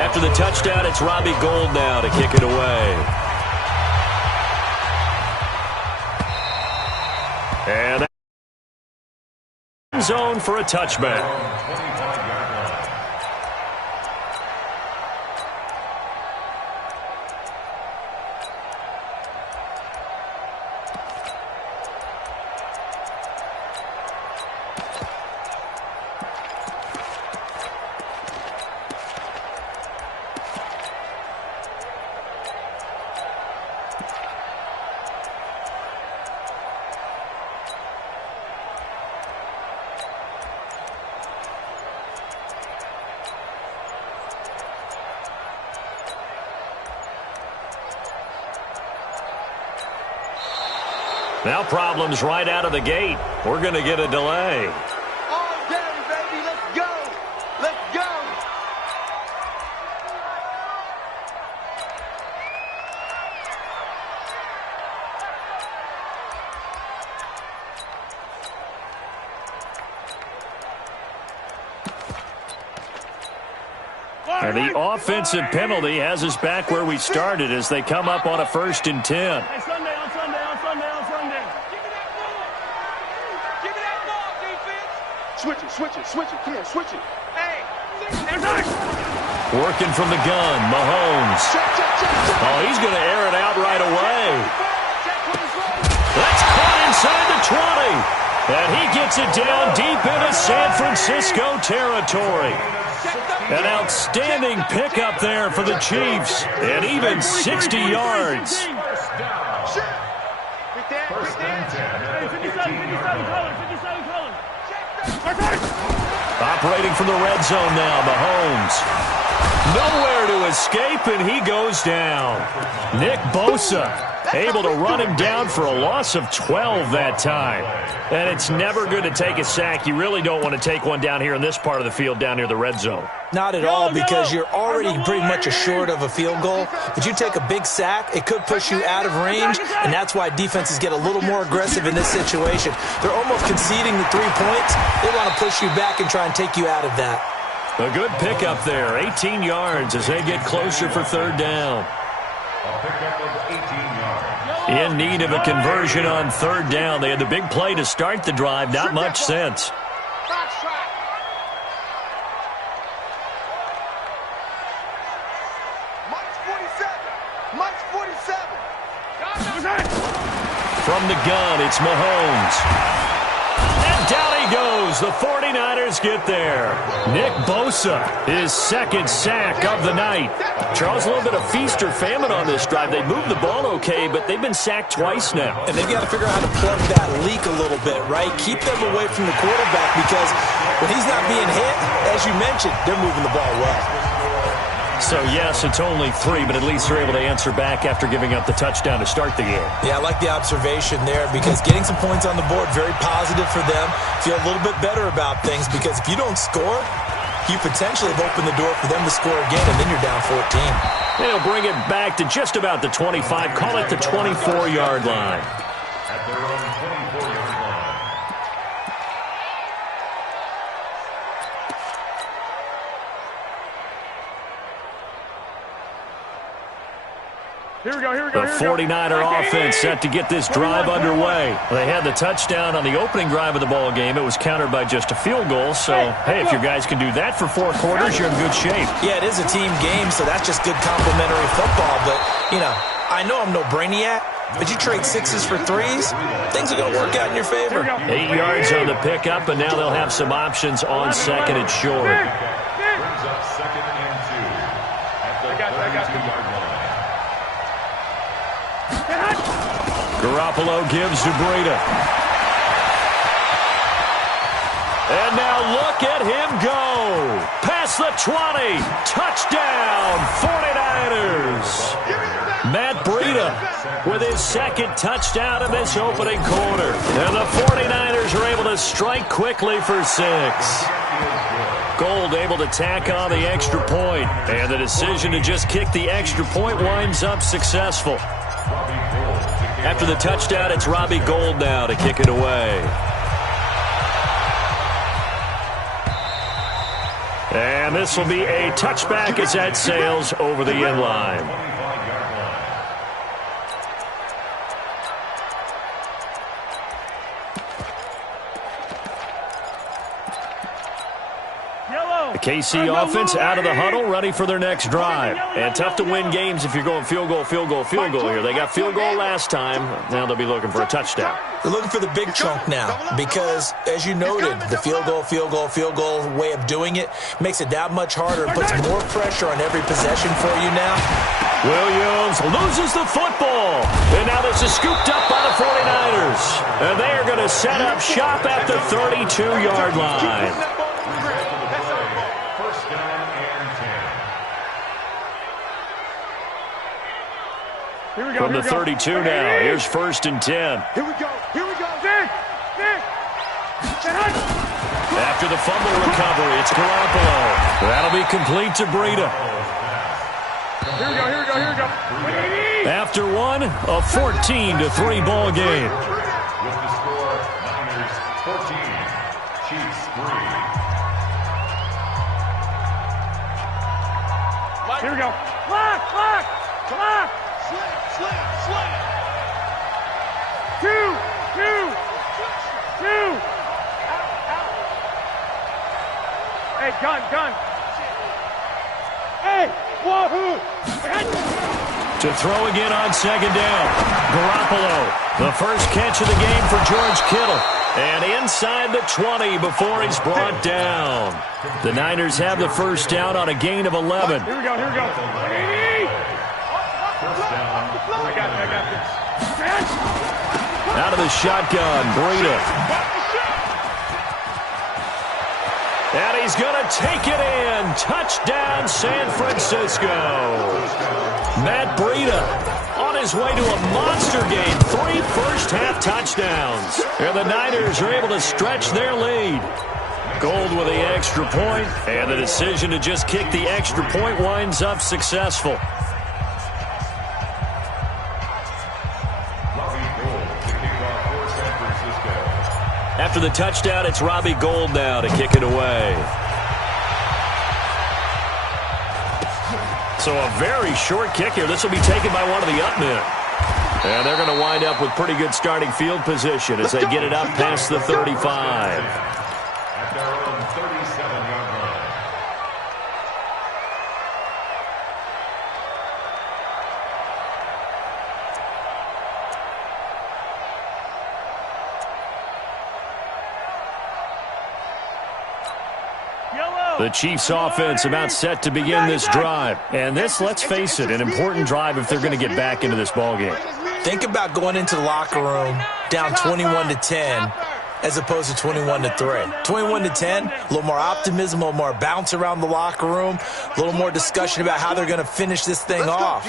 After the touchdown, it's Robbie Gould now to kick it away. And end zone for a touchback. Now problems right out of the gate. We're going to get a delay. All day, baby. Let's go. Let's go. And the offensive penalty has us back where we started as they come up on a 1st and 10. Switch it, kid, switch it. Hey, working from the gun, Mahomes. Oh, he's going to air it out right away. That's caught inside the 20. And he gets it down deep into San Francisco territory. An outstanding pickup there for the Chiefs. And even 60 yards. Operating from the red zone now, Mahomes. Nowhere to escape, and he goes down. Nick Bosa able to run him down for a loss of 12 that time. And it's never good to take a sack. You really don't want to take one down here in this part of the field down near the red zone. Not at all, because you're already pretty much assured of a field goal. But you take a big sack, it could push you out of range, and that's why defenses get a little more aggressive in this situation. They're almost conceding the 3 points. They want to push you back and try and take you out of that. A good pickup there, 18 yards as they get closer for 3rd down. A pickup of 18 yards. In need of a conversion on 3rd down. They had the big play to start the drive, not much since. From the gun, it's Mahomes. And down he goes. The 49ers get there. Nick Bosa, his 2nd sack of the night. Charles, a little bit of feast or famine on this drive. They moved the ball okay, but they've been sacked twice now. And they've got to figure out how to plug that leak a little bit, right? Keep them away from the quarterback, because when he's not being hit, as you mentioned, they're moving the ball well. So, yes, it's only 3, but at least they're able to answer back after giving up the touchdown to start the game. Yeah, I like the observation there, because getting some points on the board, very positive for them. Feel a little bit better about things, because if you don't score, you potentially have opened the door for them to score again, and then you're down 14. They'll bring it back to just about the 25. Call it the 24-yard line. At their own 24-yard line. Here we go. The 49er offense set to get this drive underway. They had the touchdown on the opening drive of the ball game. It was countered by just a field goal. So, hey, if your guys can do that for 4 quarters, you're in good shape. Yeah, it is a team game, so that's just good complimentary football. But, you know, I know I'm no brainiac, but you trade 6s for 3s, things are going to work out in your favor. 8 yards on the pickup, and now they'll have some options on 2nd and short. Brings up 2nd and 2 at the 32-yard line. Garoppolo gives to Breida. And now look at him go. Past the 20. Touchdown, 49ers. Matt Breida with his 2nd touchdown in this opening quarter. And the 49ers are able to strike quickly for 6. Gould able to tack on the extra point. And the decision to just kick the extra point winds up successful. After the touchdown, it's Robbie Gould now to kick it away. And this will be a touchback as that sails over the end line. The KC offense out of the huddle, ready for their next drive. And tough to win games if you're going field goal here. They got field goal last time. Now they'll be looking for a touchdown. They're looking for the big chunk now because, as you noted, the field goal way of doing it makes it that much harder. It puts more pressure on every possession for you now. Williams loses the football. And now this is scooped up by the 49ers. And they are going to set up shop at the 32-yard line. From the 32 now, here's 1st and 10. Here we go. After the fumble recovery, it's Garoppolo. That'll be complete to Breida. Here we go. After one, a 14-3 ball game. With the score, Niners 14, Chiefs 3. Here we go. Clock. Slam. 2. Hey, gun. Hey, wahoo! To throw again on 2nd down. Garoppolo, the first catch of the game for George Kittle. And inside the 20 before he's brought down. The Niners have the first down on a gain of 11. Here we go. First down. I got this. Out of the shotgun, Breida. And he's going to take it in. Touchdown, San Francisco. Matt Breida on his way to a monster game. 3 first-half touchdowns. And the Niners are able to stretch their lead. Gold with the extra point, and the decision to just kick the extra point winds up successful. After the touchdown, it's Robbie Gould now to kick it away. So a very short kick here. This will be taken by one of the up men. And they're going to wind up with pretty good starting field position as they get it up past the 35. At their own 37-yard line. The Chiefs offense about set to begin this drive. And this, let's face it, an important drive if they're going to get back into this ballgame. Think about going into the locker room down 21-10 as opposed to 21-3. 21-10, a little more optimism, a little more bounce around the locker room, a little more discussion about how they're going to finish this thing off.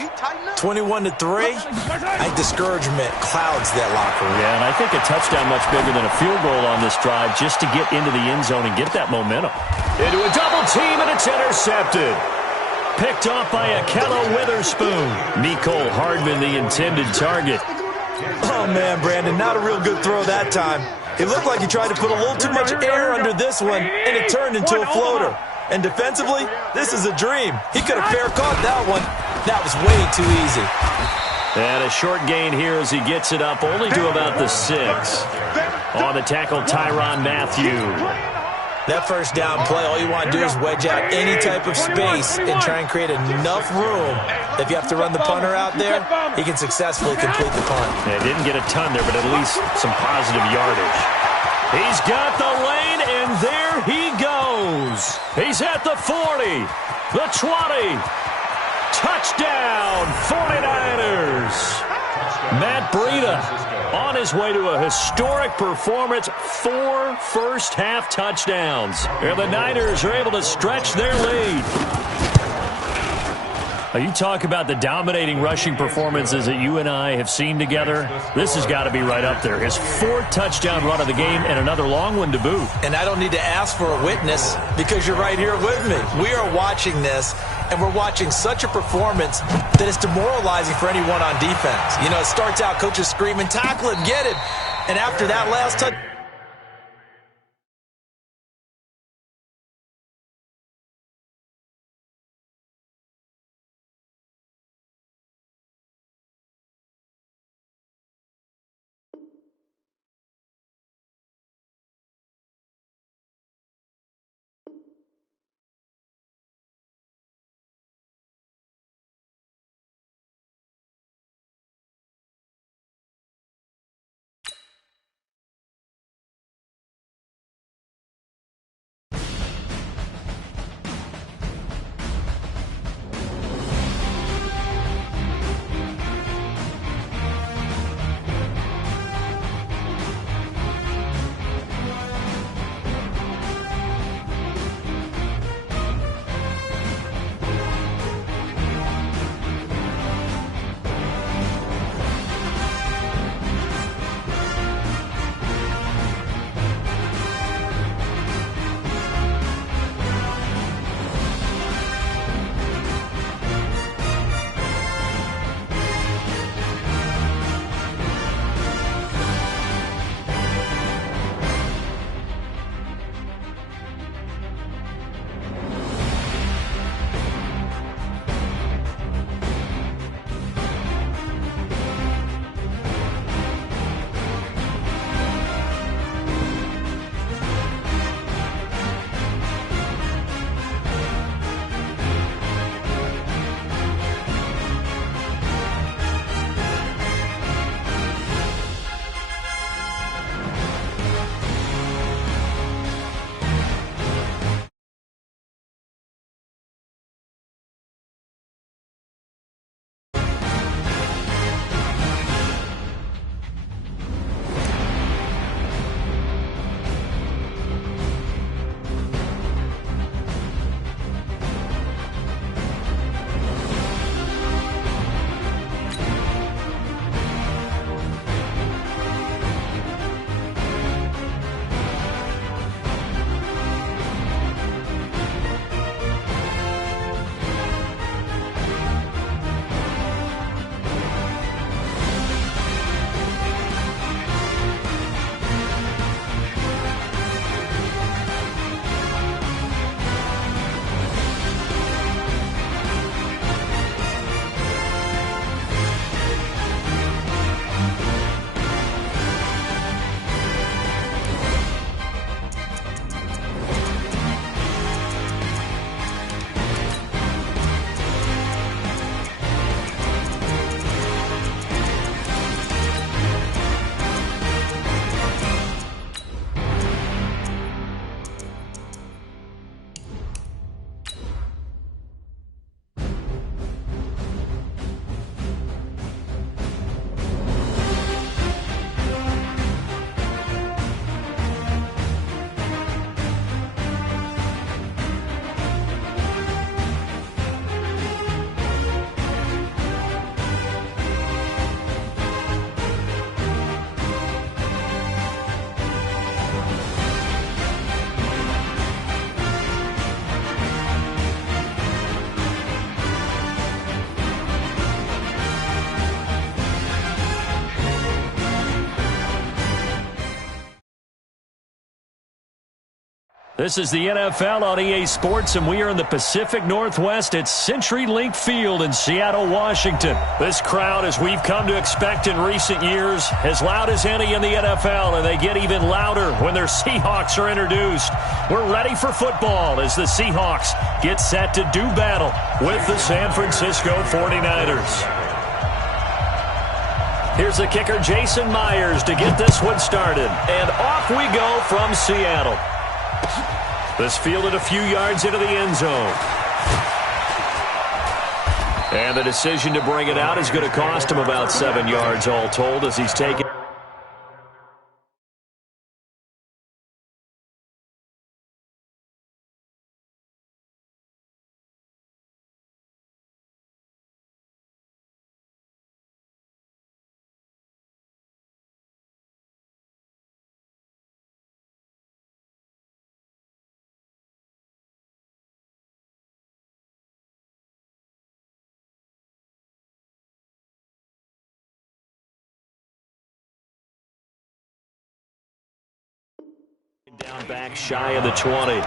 21-3, I think discouragement clouds that locker room. Yeah, and I think a touchdown much bigger than a field goal on this drive just to get into the end zone and get that momentum. Into a double team, and it's intercepted. Picked off by Akello Witherspoon. Mecole Hardman, the intended target. Oh, man, Brandon, not a real good throw that time. It looked like he tried to put a little too much air under this one, and it turned into a floater. And defensively, this is a dream. He could have fair caught that one. That was way too easy. And a short gain here as he gets it up only to about the 6. On the tackle, Tyrann Mathieu. That first down play, all you want to do is wedge out any type of space and try and create enough room. If you have to run the punter out there, he can successfully complete the punt. Yeah, didn't get a ton there, but at least some positive yardage. He's got the lane, and there he goes. He's at the 40, the 20. Touchdown, 49ers. Matt Breida on his way to a historic performance, 4 first-half touchdowns. And the Niners are able to stretch their lead. Now, you talk about the dominating rushing performances that you and I have seen together. This has got to be right up there. His 4th touchdown run of the game and another long one to boot. And I don't need to ask for a witness because you're right here with me. We are watching this, and we're watching such a performance that it's demoralizing for anyone on defense. You know, it starts out, coaches screaming, tackle him, get him. And after that last touch, This is the NFL on EA Sports, and we are in the Pacific Northwest at CenturyLink Field in Seattle, Washington. This crowd, as we've come to expect in recent years, as loud as any in the NFL, and they get even louder when their Seahawks are introduced. We're ready for football as the Seahawks get set to do battle with the San Francisco 49ers. Here's the kicker, Jason Myers, to get this one started. And off we go from Seattle. This fielded a few yards into the end zone. And the decision to bring it out is going to cost him about 7 yards all told as he's taken. Down back shy of the 20.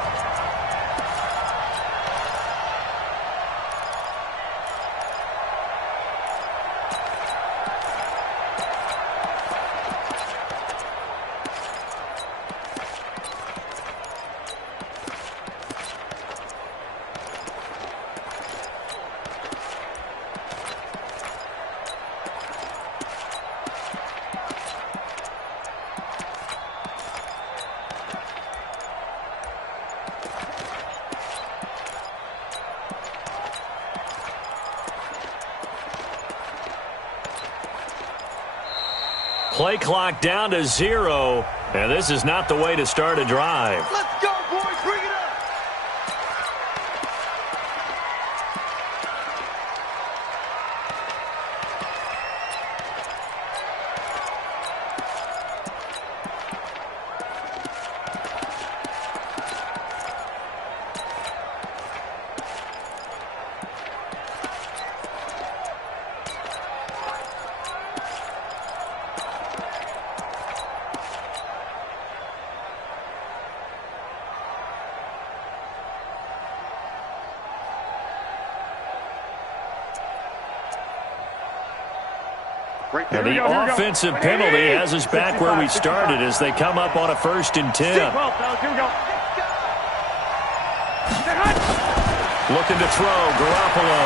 Play clock down to 0, and this is not the way to start a drive. Let's go, boys. Bring it up. And the offensive penalty has us back where we started as they come up on a 1st and 10. Looking to throw, Garoppolo.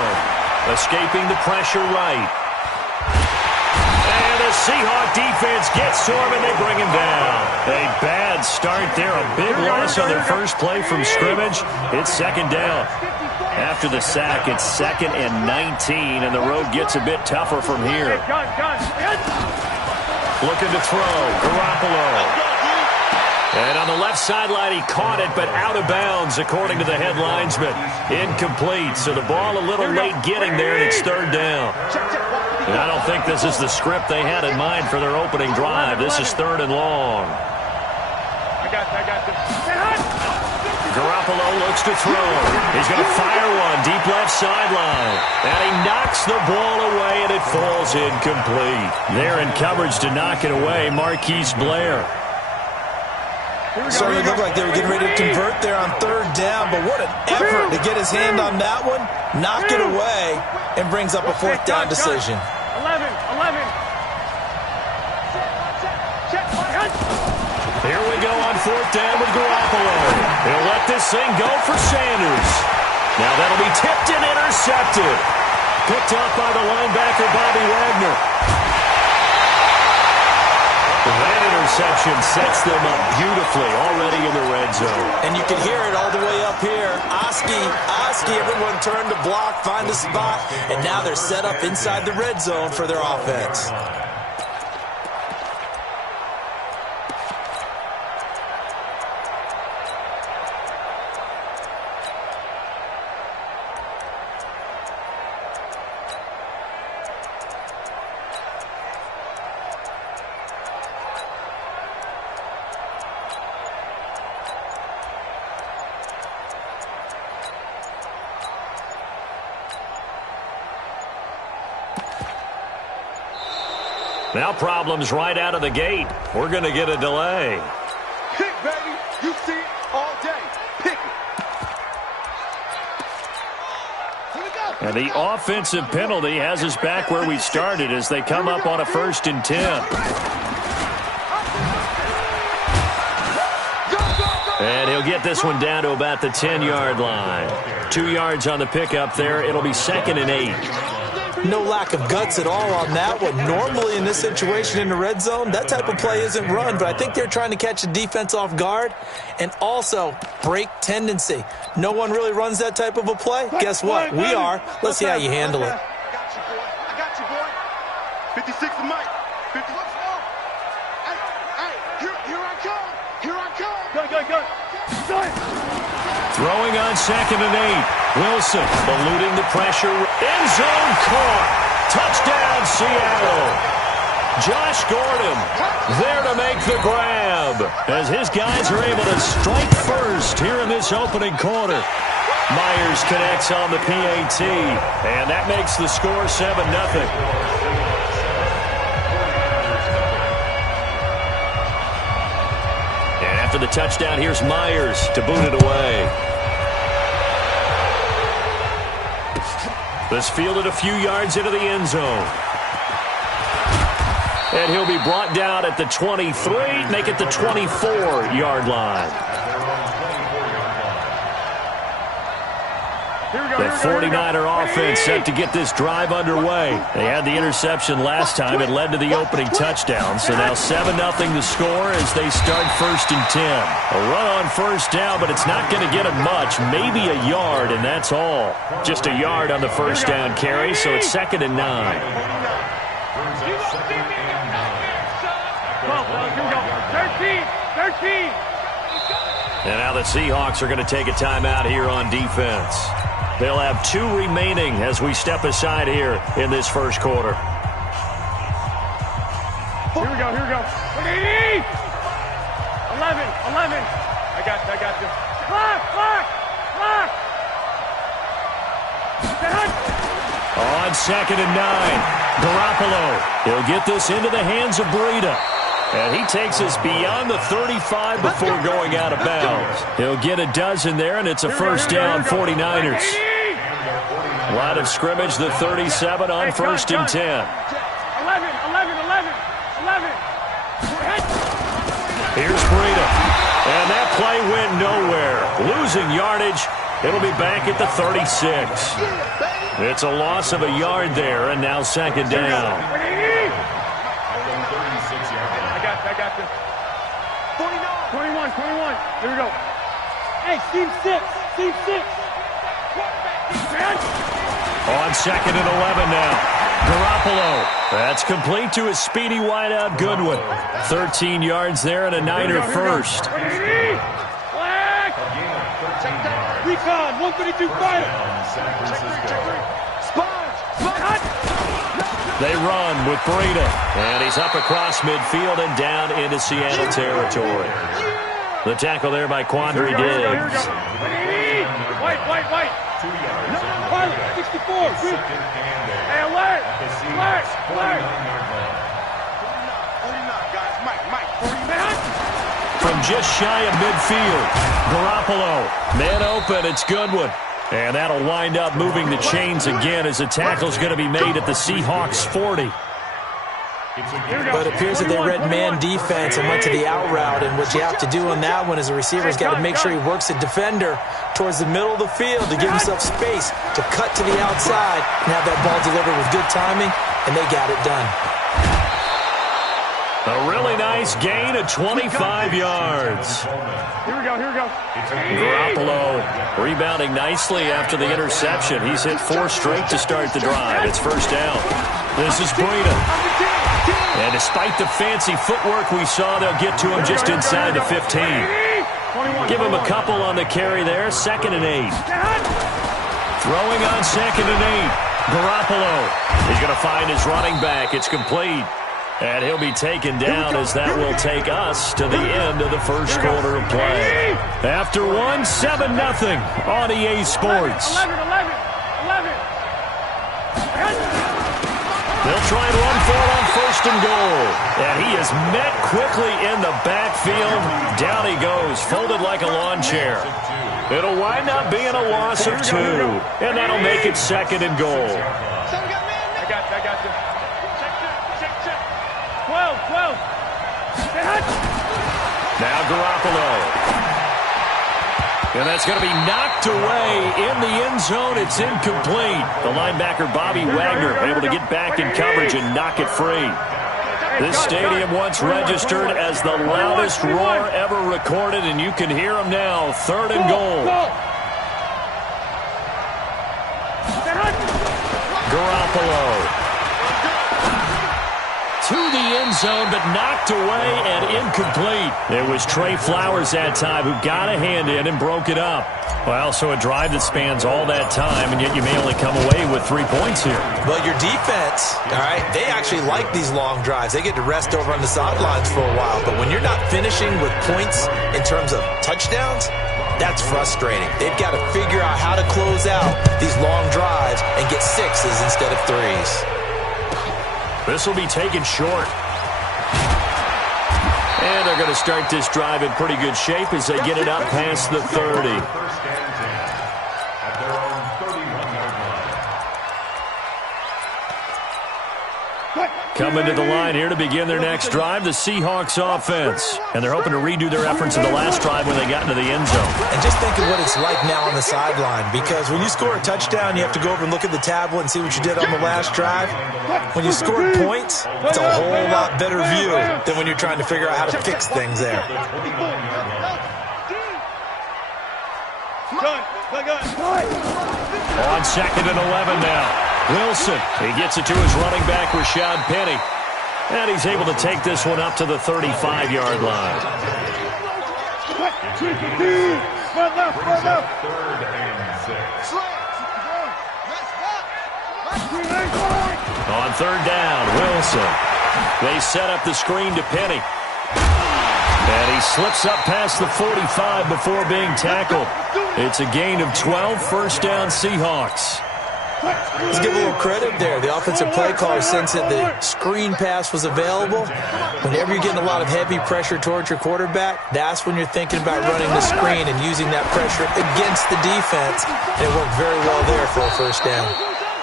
Escaping the pressure right. And the Seahawk defense gets to him and they bring him down. A bad start there. A big loss on their first play from scrimmage. It's 2nd down. After the sack, it's 2nd and 19, and the road gets a bit tougher from here. Looking to throw, Garoppolo. And on the left sideline, he caught it, but out of bounds, according to the head linesman. Incomplete, so the ball a little late getting there, and it's 3rd down. And I don't think this is the script they had in mind for their opening drive. This is 3rd and long. I got this. Garoppolo looks to throw. He's going to fire one deep left sideline. And he knocks the ball away, and it falls incomplete. There in coverage to knock it away, Marquise Blair. Starting to look like they were getting ready to convert there on 3rd down, but what an effort to get his hand on that one, knock it away, and brings up a 4th down decision. 11. Here we go on 4th down with Garoppolo. He'll let this thing go for Sanders. Now that'll be tipped and intercepted. Picked up by the linebacker, Bobby Wagner. That interception sets them up beautifully already in the red zone. And you can hear it all the way up here. Oski, everyone turned to block, find a spot, and now they're set up inside the red zone for their offense. Now problems right out of the gate. We're going to get a delay. Kick, baby. You see it all day. And the offensive penalty has us back where we started as they come up on a 1st and 10. And he'll get this one down to about the 10-yard line. 2 yards on the pickup there. It'll be 2nd and 8. No lack of guts at all on that one. Normally in this situation in the red zone, that type of play isn't run, but I think they're trying to catch the defense off guard and also break tendency. No one really runs that type of a play. Guess what? We are. Let's see how you handle it. I got you, boy. 56 to Mike. 50. Hey, here I come. Here I come. Go. Throwing on 2nd and 8. Wilson eluding the pressure. End zone caught. Touchdown, Seattle. Josh Gordon there to make the grab as his guys are able to strike first here in this opening quarter. Myers connects on the PAT, and that makes the score 7-0. And after the touchdown, here's Myers to boot it away. This fielded a few yards into the end zone. And he'll be brought down at the 23, make it the 24-yard line. The 49er offense set to get this drive underway. They had the interception last time. It led to the opening touchdown. So now 7-0 the score as they start 1st and 10. A run on 1st down, but it's not going to get them much. Maybe a yard, and that's all. Just a yard on the 1st down carry, so it's 2nd and 9. And now the Seahawks are going to take a timeout here on defense. They'll have 2 remaining as we step aside here in this 1st quarter. Here we go. 11. I got you. Clock. On 2nd and 9, Garoppolo. He'll get this into the hands of Breida. And he takes us beyond the 35 before going out of bounds. He'll get a dozen there, and it's a 1st down 49ers. Line of scrimmage, the 37 on 1st and 10. 11. Here's Breida. And that play went nowhere. Losing yardage. It'll be back at the 36. It's a loss of a yard there, and now 2nd down. I got you. 21. Here we go. Hey, Team 6. On 2nd and 11 now. Garoppolo. That's complete to his speedy wideout Goodwin. 13 yards there and a Niner first. Recon, 132 fighter. They run with Breida. And he's up across midfield and down into Seattle territory. The tackle there by Quandre Diggs. White. 64. Hey, alert. From just shy of midfield, Garoppolo. Man open, it's Goodwin. And that'll wind up moving the chains again as the tackle's going to be made at the Seahawks 40. But it appears that they read man defense and went to the out route. And what you have to do on that one is the receiver's got to make sure he works the defender towards the middle of the field to give himself space to cut to the outside and have that ball delivered with good timing, and they got it done. A really nice gain of 25 yards. Here we go. Garoppolo rebounding nicely after the interception. He's hit 4 straight to start the drive. It's 1st down. This is Breida. And despite the fancy footwork we saw, they'll get to him just inside the 15. Give him a couple on the carry there. 2nd and 8. Throwing on 2nd and 8. Garoppolo. He's going to find his running back. It's complete. And he'll be taken down as that will take us to the end of the 1st quarter of play. After 1, 7-0 on EA Sports. 11. They'll try and run for it on 1st and goal. And he is met quickly in the backfield. Down he goes, folded like a lawn chair. It'll wind up being a loss of 2, and that'll make it 2nd and goal. I got you. Check. 12. Now Garoppolo. And that's going to be knocked away in the end zone. It's incomplete. The linebacker, Bobby Wagner, able to get back in coverage and knock it free. This stadium once registered as the loudest roar ever recorded, and you can hear them now. 3rd and goal. Garoppolo. To the end zone, but knocked away and incomplete. It was Trey Flowers that time who got a hand in and broke it up. Well, so a drive that spans all that time, and yet you may only come away with 3 points here. Well, your defense, all right, they actually like these long drives. They get to rest over on the sidelines for a while. But when you're not finishing with points in terms of touchdowns, that's frustrating. They've got to figure out how to close out these long drives and get 6s instead of 3s. This will be taken short. And they're going to start this drive in pretty good shape as they get it up past the 30. Coming to the line here to begin their next drive, the Seahawks offense. And they're hoping to redo their efforts in the last drive when they got into the end zone. And just think of what it's like now on the sideline, because when you score a touchdown, you have to go over and look at the tablet and see what you did on the last drive. When you score points, it's a whole lot better view than when you're trying to figure out how to fix things there. On 2nd and 11 now. Wilson, he gets it to his running back, Rashad Penny. And he's able to take this one up to the 35-yard line. 3rd and 6. On 3rd down, Wilson. They set up the screen to Penny. And he slips up past the 45 before being tackled. It's a gain of 12, 1st down Seahawks. Let's give a little credit there. The offensive play caller, since the screen pass was available, whenever you're getting a lot of heavy pressure towards your quarterback, that's when you're thinking about running the screen and using that pressure against the defense. And it worked very well there for a 1st down.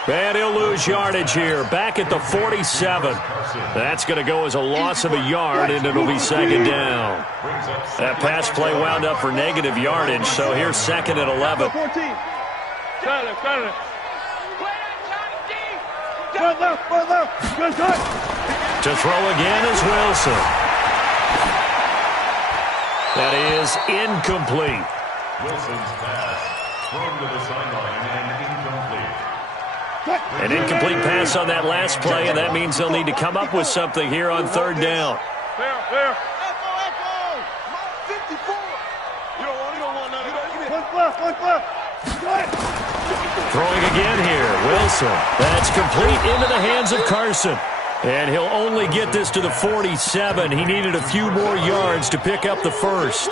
And he'll lose yardage here, back at the 47. That's going to go as a loss of a yard, and it'll be 2nd down. That pass play wound up for negative yardage, so here's 2nd and 11. To throw again is Wilson. That is incomplete. Wilson's pass thrown to the sideline and incomplete. An incomplete pass on that last play, and that means they'll need to come up with something here on 3rd down. Fair. Echo. 54. You don't want nothing. Throwing again here, Wilson. That's complete into the hands of Carson. And he'll only get this to the 47. He needed a few more yards to pick up the 1st.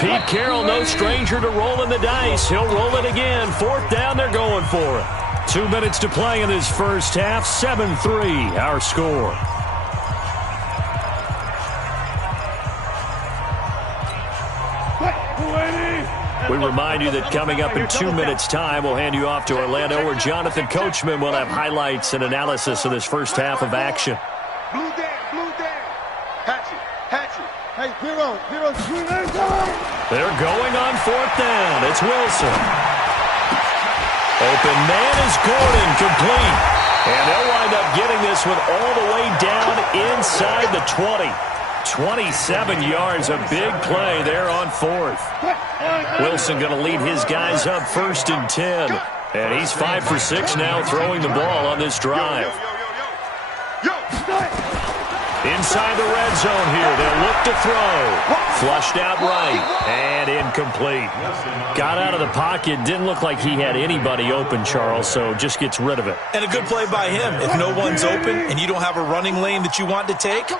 Pete Carroll, no stranger to rolling the dice. He'll roll it again. 4th down, they're going for it. 2 minutes to play in this first half. 7-3, our score. We remind you that coming up in 2 minutes' time, we'll hand you off to Orlando, where Jonathan Coachman will have highlights and analysis of this first half of action. Blue down. Hatchet. Hey, zero. They're going on 4th down. It's Wilson. Open man is Gordon, complete. And they'll wind up getting this one all the way down inside the 20. 27 yards, a big play there on 4th. Wilson going to lead his guys up 1st and 10. And he's 5 for 6 now throwing the ball on this drive. Inside the red zone here, they'll look to throw. Flushed out right and incomplete. Got out of the pocket, didn't look like he had anybody open, Charles, so just gets rid of it. And a good play by him. If no one's open and you don't have a running lane that you want to take,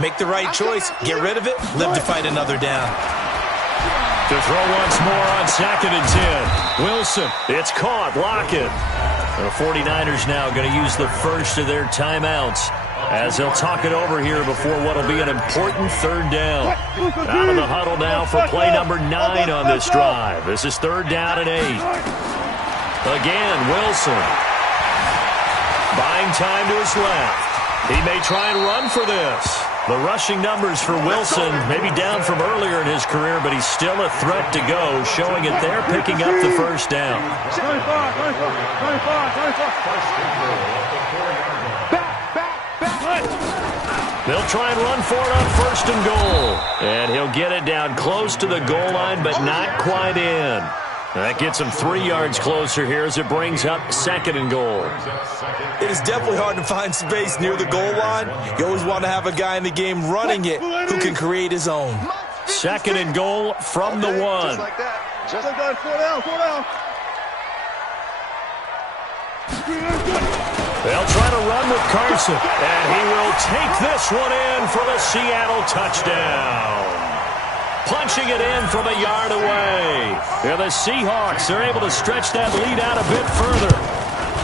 make the right choice. Get rid of it. Live to fight another down. To throw once more on 2nd and 10. Wilson, it's caught. Lockett. The 49ers now going to use the first of their timeouts as he'll talk it over here before what will be an important third down. Out of the huddle now for play number 9 on this drive. This is 3rd down and 8. Again, Wilson. Buying time to his left. He may try and run for this. The rushing numbers for Wilson maybe down from earlier in his career, but he's still a threat to go, showing it there, picking up the first down. 25. They'll try and run for it on 1st and goal. And he'll get it down close to the goal line, but not quite in. That gets him 3 yards closer here as it brings up 2nd and goal. It is definitely hard to find space near the goal line. You always want to have a guy in the game running it who can create his own. 2nd and goal from the 1. Just like that. Just like that. 4 down. They'll try to run with Carson, and he will take this one in for the Seattle touchdown. Punching it in from a yard away. Yeah, the Seahawks are able to stretch that lead out a bit further.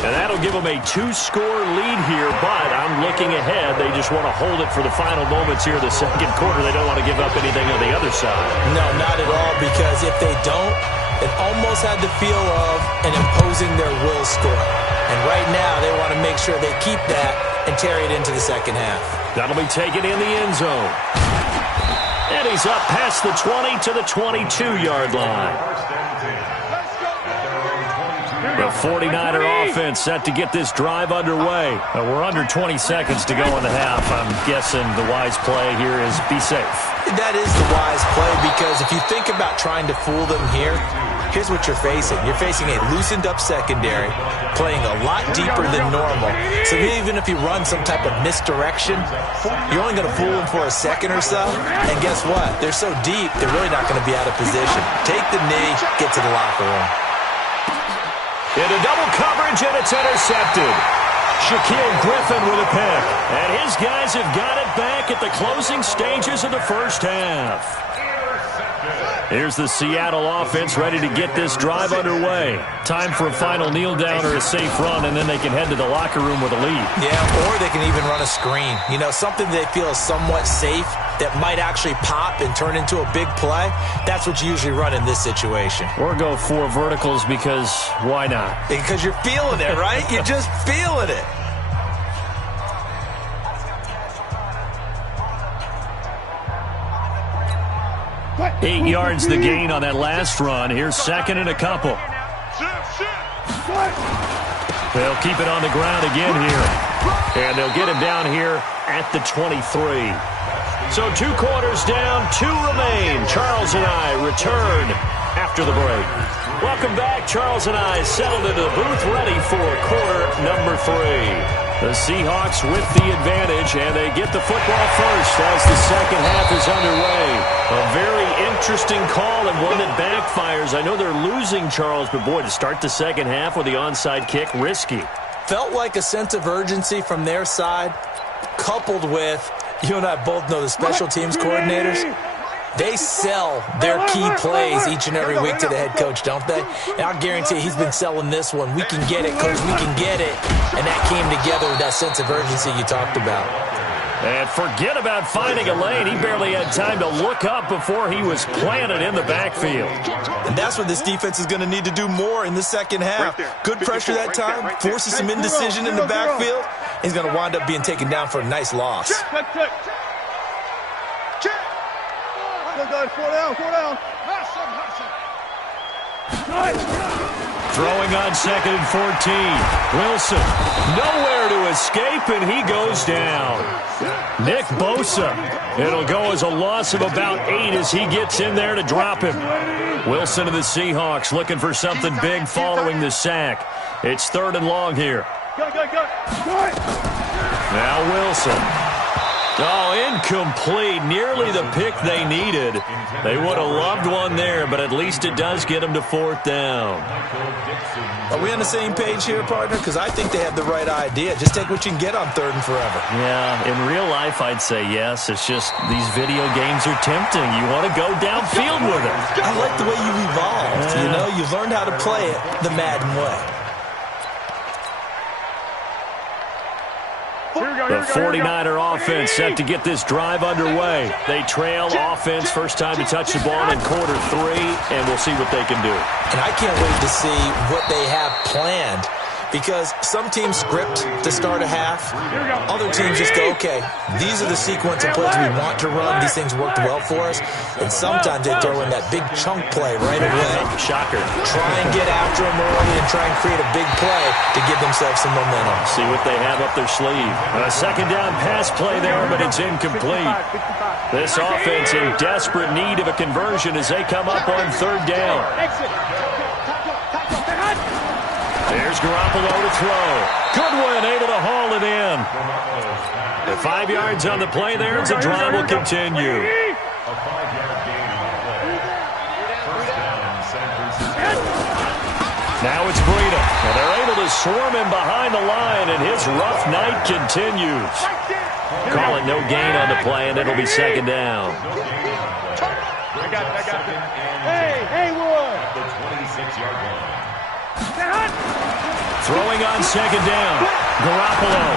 And that'll give them a 2-score lead here, but I'm looking ahead. They just want to hold it for the final moments here of the 2nd quarter. They don't want to give up anything on the other side. No, not at all, because if they don't, it almost had the feel of an imposing their will score. And right now, they want to make sure they keep that and carry it into the second half. That'll be taken in the end zone. And he's up past the 20 to the 22-yard line. The 49er offense set to get this drive underway. We're under 20 seconds to go in the half. I'm guessing the wise play here is be safe. That is the wise play, because if you think about trying to fool them here, here's what you're facing. You're facing a loosened-up secondary, playing a lot deeper than normal. So even if you run some type of misdirection, you're only going to fool them for a second or so. And guess what? They're so deep, they're really not going to be out of position. Take the knee, get to the locker room. Into double coverage, and it's intercepted. Shaquille Griffin with a pick. And his guys have got it back at the closing stages of the first half. Here's the Seattle offense ready to get this drive underway. Time for a final kneel down or a safe run, and then they can head to the locker room with a lead. Yeah, or they can even run a screen. You know, something they feel is somewhat safe that might actually pop and turn into a big play. That's what you usually run in this situation. Or go 4 verticals, because why not? Because you're feeling it, right? You're just feeling it. What? 8 yards the gain on that last run. Here's 2nd and a couple. They'll keep it on the ground again here. And they'll get him down here at the 23. So 2 quarters down, 2 remain. Charles and I return after the break. Welcome back. Charles and I settled into the booth, ready for quarter number 3. The Seahawks with the advantage, and they get the football first as the second half is underway. A very interesting call, and one that backfires. I know they're losing, Charles, but boy, to start the second half with the onside kick, risky. Felt like a sense of urgency from their side, coupled with, you and I both know the special teams coordinators, they sell their key plays each and every week to the head coach, don't they? And I'll guarantee you he's been selling this one. We can get it, coach, we can get it. And that came together with that sense of urgency you talked about. And forget about finding a lane. He barely had time to look up before he was planted in the backfield. And that's what this defense is going to need to do more in the second half. Good pressure that time, forces some indecision in the backfield. He's going to wind up being taken down for a nice loss. Throwing on 2nd and 14. Wilson, nowhere to escape, and he goes down. Nick Bosa. It'll go as a loss of about 8 as he gets in there to drop him. Wilson of the Seahawks looking for something big following the sack. It's 3rd and long here. Now Wilson. Oh, incomplete. Nearly the pick they needed. They would have loved one there, but at least it does get them to 4th down. Are we on the same page here, partner? Because I think they have the right idea. Just take what you can get on 3rd and forever. Yeah, in real life, I'd say yes. It's just these video games are tempting. You want to go downfield with it. I like the way you've evolved. You know, you've learned how to play it the Madden way. The 49er offense set to get this drive underway. They trail offense, first time to touch the ball in quarter 3, and we'll see what they can do. And I can't wait to see what they have planned, because some teams script to start a half. Other teams just go, okay, these are the sequence of plays we want to run. These things worked well for us. And sometimes they throw in that big chunk play right away. Shocker. Try and get after them early and try and create a big play to give themselves some momentum. See what they have up their sleeve. A second down pass play there, but it's incomplete. This offense in desperate need of a conversion as they come up on third down. There's Garoppolo to throw. Goodwin able to haul it in. The 5 yards on the play there as the drive will continue. A 5-yard gain on the play. First down, San Francisco. Now it's Breida. And they're able to swarm him behind the line, and his rough night continues. Call it no gain on the play, and it'll be second down. I got it. Hey, Wood. At the 26-yard line. Throwing on second down. Garoppolo.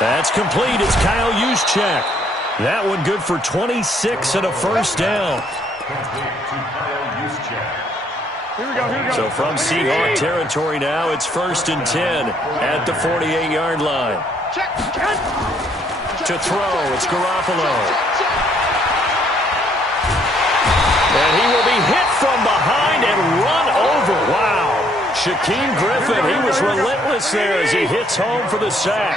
That's complete. It's Kyle Juszczyk. That one good for 26 and a first down. Here we go. So from Seahawk territory now, it's 1st and 10 at the 48-yard line. To throw, it's Garoppolo. And he will be hit from behind and run over. Wow. Shaquem Griffin, he was relentless there as he hits home for the sack.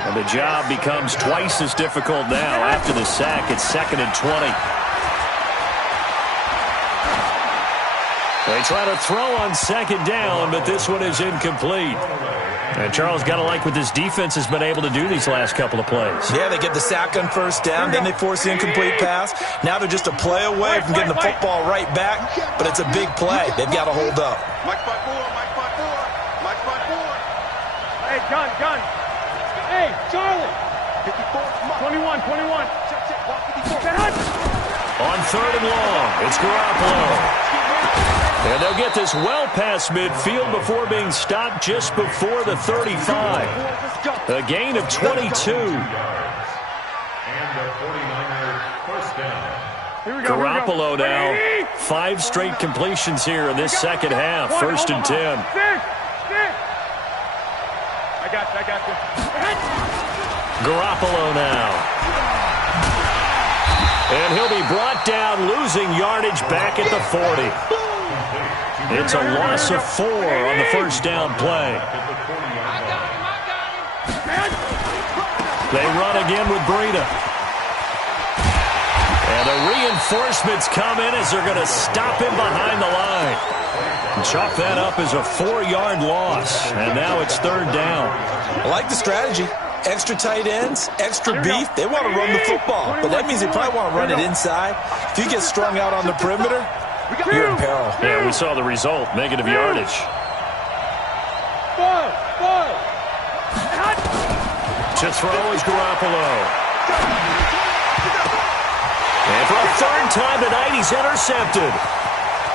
And the job becomes twice as difficult now. After the sack, it's 2nd and 20. They try to throw on second down, but this one is incomplete. And Charles, got to like what this defense has been able to do these last couple of plays. Yeah, they get the sack on first down, then they force the incomplete pass. Now they're just a play away from getting the football right back, but it's a big play. They've got to hold up. Mike spot 4. Hey, gun. Hey, Charlie. 21. On third and long, it's Garoppolo. And they'll get this well past midfield before being stopped just before the 35. A gain of 22. And the 49er first down. Garoppolo now, 5 straight completions here in this second half. 1st and 10. I got you. Garoppolo now. And he'll be brought down, losing yardage back at the 40. It's a loss of 4 on the first down play. They run again with Breida. And the reinforcements come in as they're going to stop him behind the line. And chalk that up as a 4-yard loss. And now it's third down. I like the strategy. Extra tight ends, extra beef. They want to run the football, but that means they probably want to run it inside. If you get strung out on the perimeter, you're in peril. Yeah, we saw the result. Negative yardage. To throw is Garoppolo. And for a third time tonight, he's intercepted.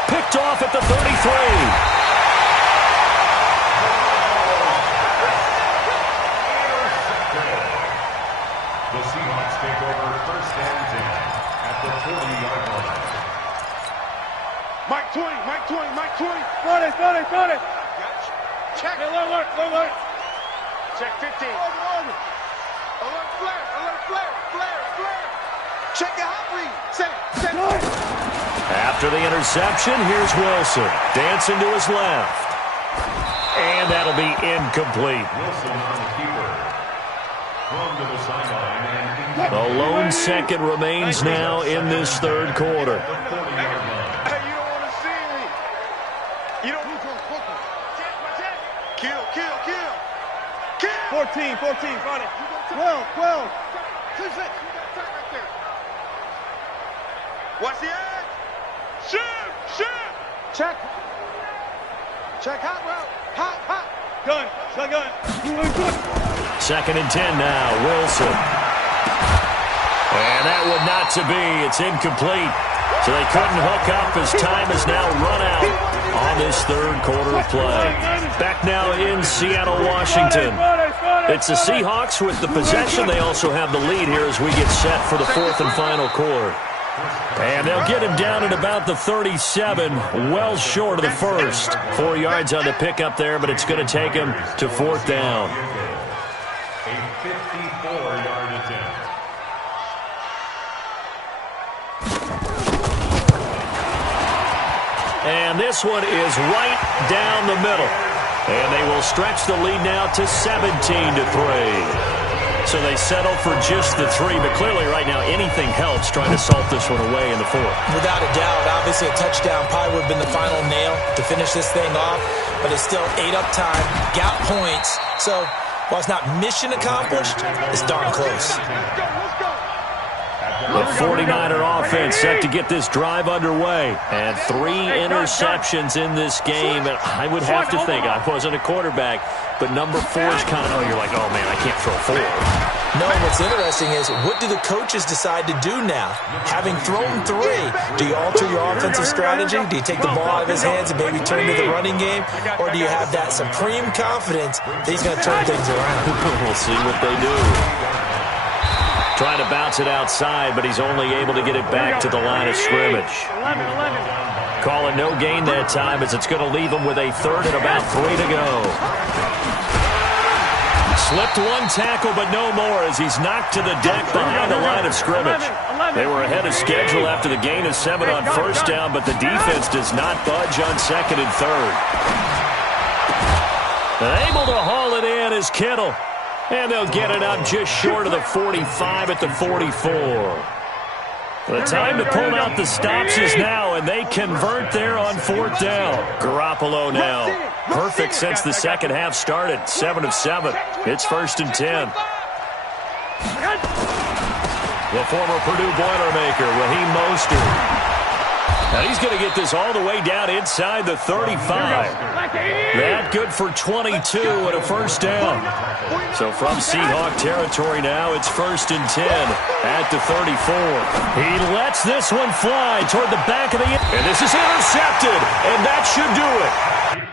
Picked off at the 33. The Seahawks take over 1st and 10 at the 40-yard line. Mike 20. Got it. Check. Hey, alert. Check 15. Alert flare. Check your hot read. Set. After the interception, here's Wilson. Dancing to his left. And that'll be incomplete. Wilson on the keeper. Thrown to the sideline and The lone second remains now in this third quarter. the 40-yard line. Hey, you don't want to see me. You don't. Kill. 14, got it. 12. Watch the edge. Shoot. Check. Hot route. Hot. Gun. 2nd and 10 now, Wilson. And that would not to be. It's incomplete. So they couldn't hook up as time has now run out on this third quarter of play. Back now in Seattle, Washington. It's the Seahawks with the possession. They also have the lead here as we get set for the fourth and final quarter. And they'll get him down at about the 37, well short of the first. 4 yards on the pickup there, but it's going to take him to fourth down. A 54-yard attempt. And this one is right down the middle. And they will stretch the lead now to 17-3. So they settle for just the 3, but clearly right now anything helps trying to salt this one away in the fourth. Without a doubt, obviously a touchdown probably would have been the final nail to finish this thing off, but it's still 8 up time, got points. So while it's not mission accomplished, it's darn close. The 49er offense set to get this drive underway. And 3 interceptions in this game. And I would have to think, I wasn't a quarterback, but number 4 is kind of, you're like, oh, man, I can't throw 4. No, what's interesting is, what do the coaches decide to do now? Having thrown 3, do you alter your offensive strategy? Do you take the ball out of his hands and maybe turn to the running game? Or do you have that supreme confidence that he's going to turn things around? We'll see what they do. Trying to bounce it outside, but he's only able to get it back to the line of scrimmage. Calling no gain that time as it's going to leave him with a third and about 3 to go. Slipped 1 tackle, but no more as he's knocked to the deck behind the line of scrimmage. They were ahead of schedule after the gain of 7 on first down, but the defense does not budge on second and third. And able to haul it in is Kittle. And they'll get it up just short of the 45 at the 44. The time to pull out the stops is now, and they convert there on fourth down. Garoppolo now. Perfect since the second half started. 7 of 7. It's first and 10. The former Purdue Boilermaker, Raheem Mostert. Now he's going to get this all the way down inside the 35. That good for 22 and a first down. So from Seahawk territory now, it's first and 10 at the 34. He lets this one fly toward the back of the end. And this is intercepted, and that should do it.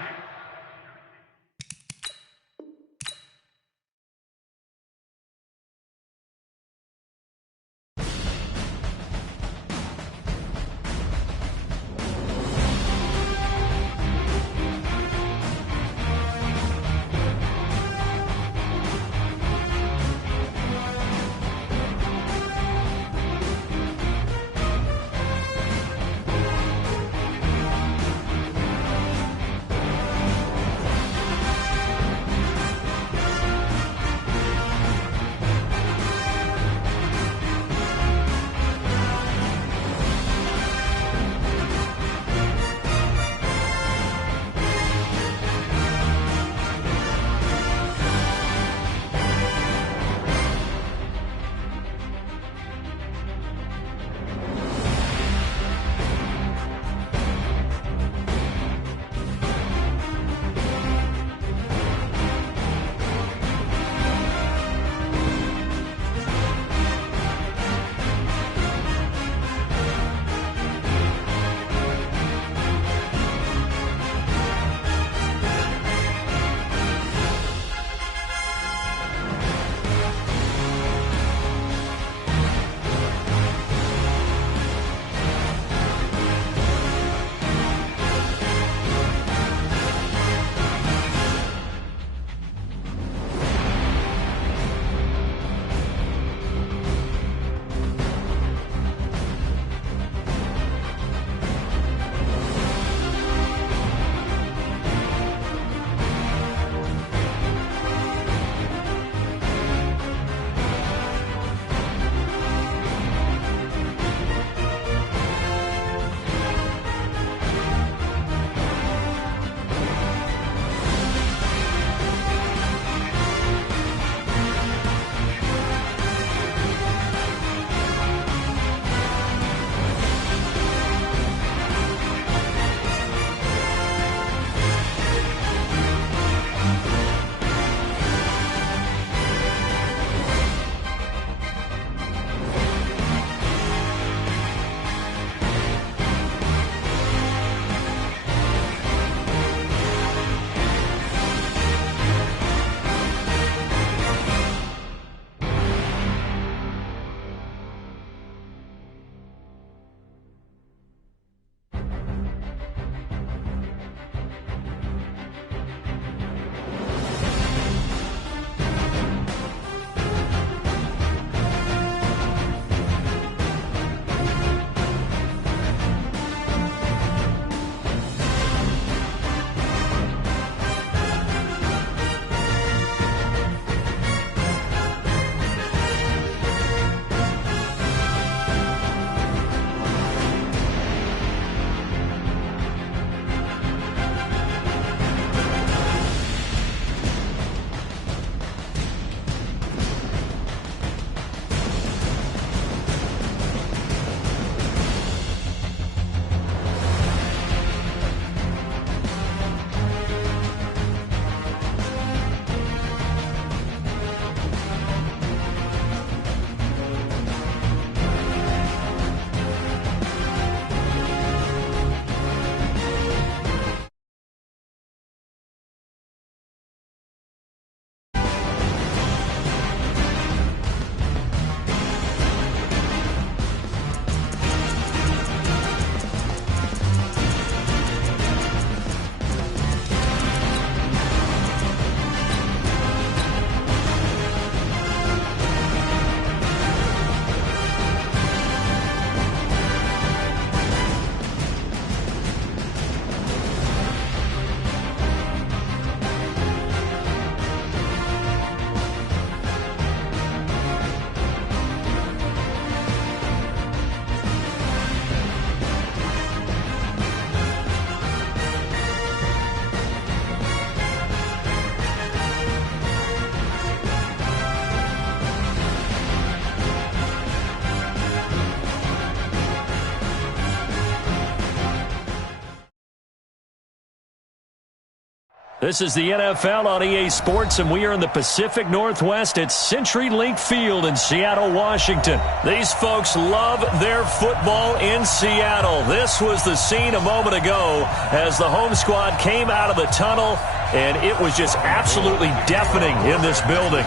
This is the NFL on EA Sports, and we are in the Pacific Northwest at CenturyLink Field in Seattle, Washington. These folks love their football in Seattle. This was the scene a moment ago as the home squad came out of the tunnel, and it was just absolutely deafening in this building.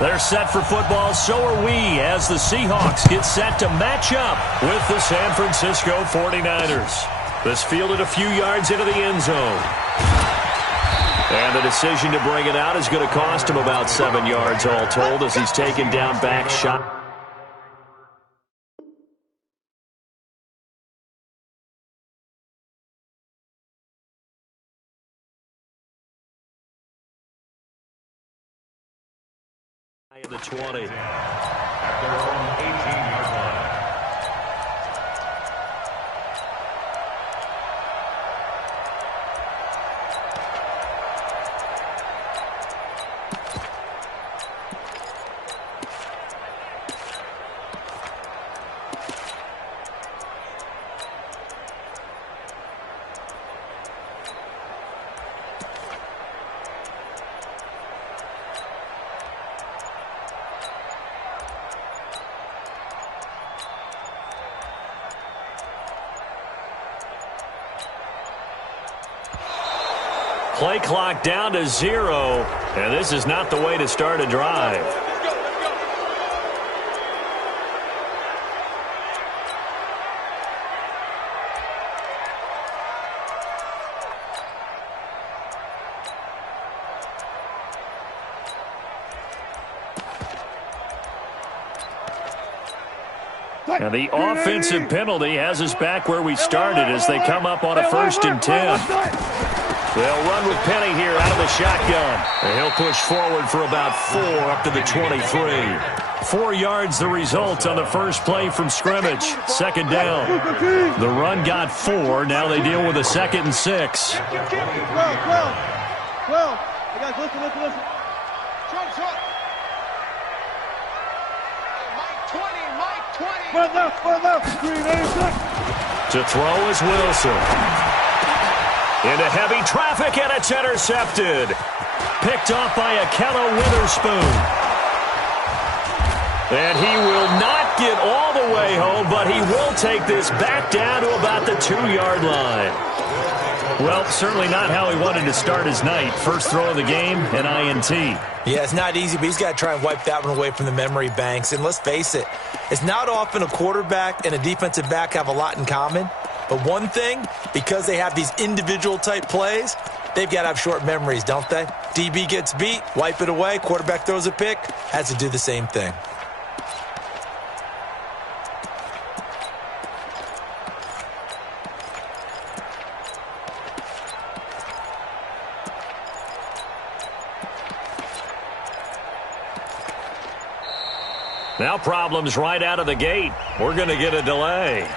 They're set for football, so are we, as the Seahawks get set to match up with the San Francisco 49ers. This fielded a few yards into the end zone. And the decision to bring it out is going to cost him about 7 yards all told as he's taken down back shot. In the 20. At their own 18-yard line. Play clock down to 0, and this is not the way to start a drive. And the offensive penalty has us back where we started as they come up on a 1st and 10. They'll run with Penny here out of the shotgun. And he'll push forward for about 4 up to the 23. 4 yards the result on the first play from scrimmage. 2nd down. The run got 4. Now they deal with a 2nd and 6. 12. You guys, listen. Trump. Mike 20. Left. To throw is Wilson. Into heavy traffic, and it's intercepted. Picked off by Akello Witherspoon. And he will not get all the way home, but he will take this back down to about the 2-yard line. Well, certainly not how he wanted to start his night. First throw of the game, an INT. Yeah, it's not easy, but he's got to try and wipe that one away from the memory banks. And let's face it, it's not often a quarterback and a defensive back have a lot in common. But one thing, because they have these individual type plays, they've got to have short memories, don't they? DB gets beat, wipe it away, quarterback throws a pick, has to do the same thing. Now problems right out of the gate. We're going to get a delay.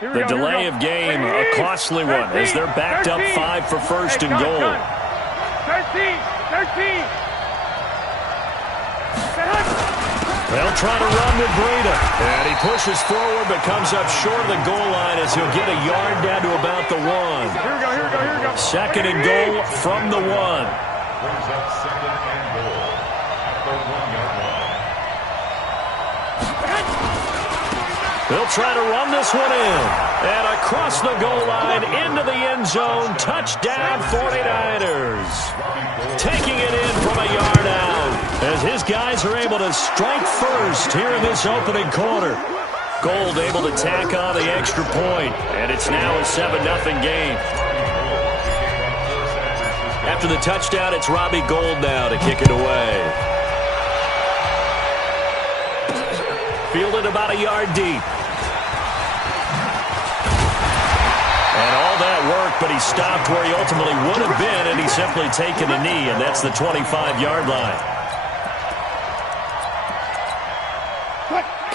The delay of game, a costly one, as they're backed up 5 for 1st and goal. 13. They'll try to run with Breida. And he pushes forward but comes up short of the goal line as he'll get a yard down to about the 1. Here we go. 2nd and goal from the 1. Brings up 2nd and goal at the 1-yard line. They'll try to run this one in. And across the goal line into the end zone. Touchdown 49ers. Taking it in from a yard out as his guys are able to strike first here in this opening quarter. Gold able to tack on the extra point. And it's now a 7-0 game. After the touchdown, it's Robbie Gould now to kick it away. Fielded about a yard deep. And all that work, but he stopped where he ultimately would have been, and he's simply taken a knee, and that's the 25-yard line.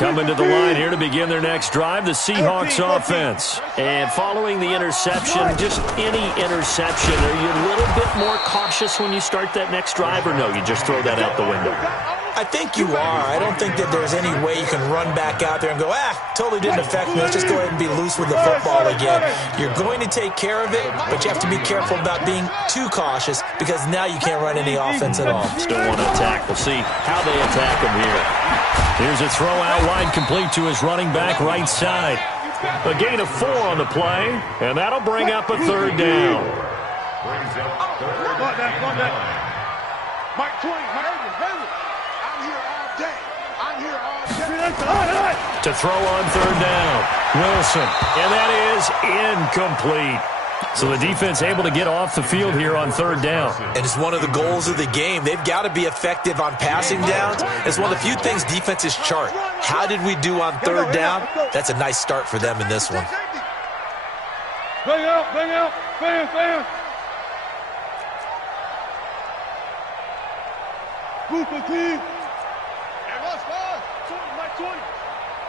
Coming to the line here to begin their next drive, the Seahawks offense. And following the interception, just any interception, are you a little bit more cautious when you start that next drive, or no, you just throw that out the window? I think you are. I don't think that there's any way you can run back out there and go, totally didn't affect me. Let's just go ahead and be loose with the football again. You're going to take care of it, but you have to be careful about being too cautious because now you can't run any offense at all. Still want to attack. We'll see how they attack him here. Here's a throw out wide complete to his running back right side. A gain of 4 on the play, and that'll bring up a 3rd down. Mike 20, Mike I'm here all day. I'm here all day. To throw on 3rd down, Wilson, and that is incomplete. So the defense able to get off the field here on 3rd down. And it's one of the goals of the game. They've got to be effective on passing downs. It's one of the few things defenses chart. How did we do on 3rd down? That's a nice start for them in this one. Bang out, bam. Group team.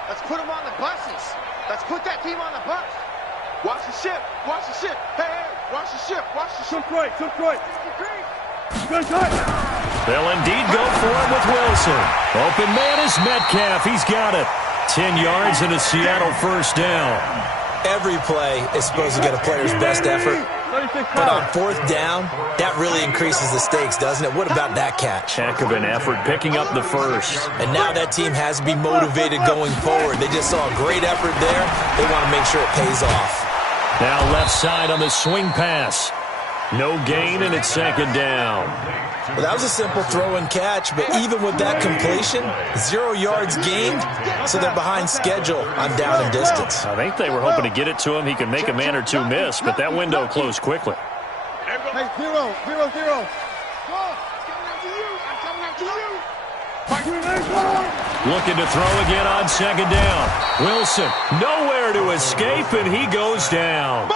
Let's put them on the buses. Let's put that team on the bus. Watch the ship. Hey, watch the ship. Took right. Good touch. They'll indeed go for it with Wilson. Open man is Metcalf. He's got it. 10 yards and a Seattle 1st down. Every play is supposed to get a player's best effort. But on 4th down, that really increases the stakes, doesn't it? What about that catch? Heck of an effort, picking up the 1st. And now that team has to be motivated going forward. They just saw a great effort there. They want to make sure it pays off. Now left side on the swing pass. No gain, and it's 2nd down. Well, that was a simple throw and catch, but even with that completion, 0 yards gained, so they're behind schedule on down and distance. I think they were hoping to get it to him. He could make a man or two miss, but that window closed quickly. Hey, 0. Looking to throw again on 2nd down. Wilson, nowhere to escape, and he goes down.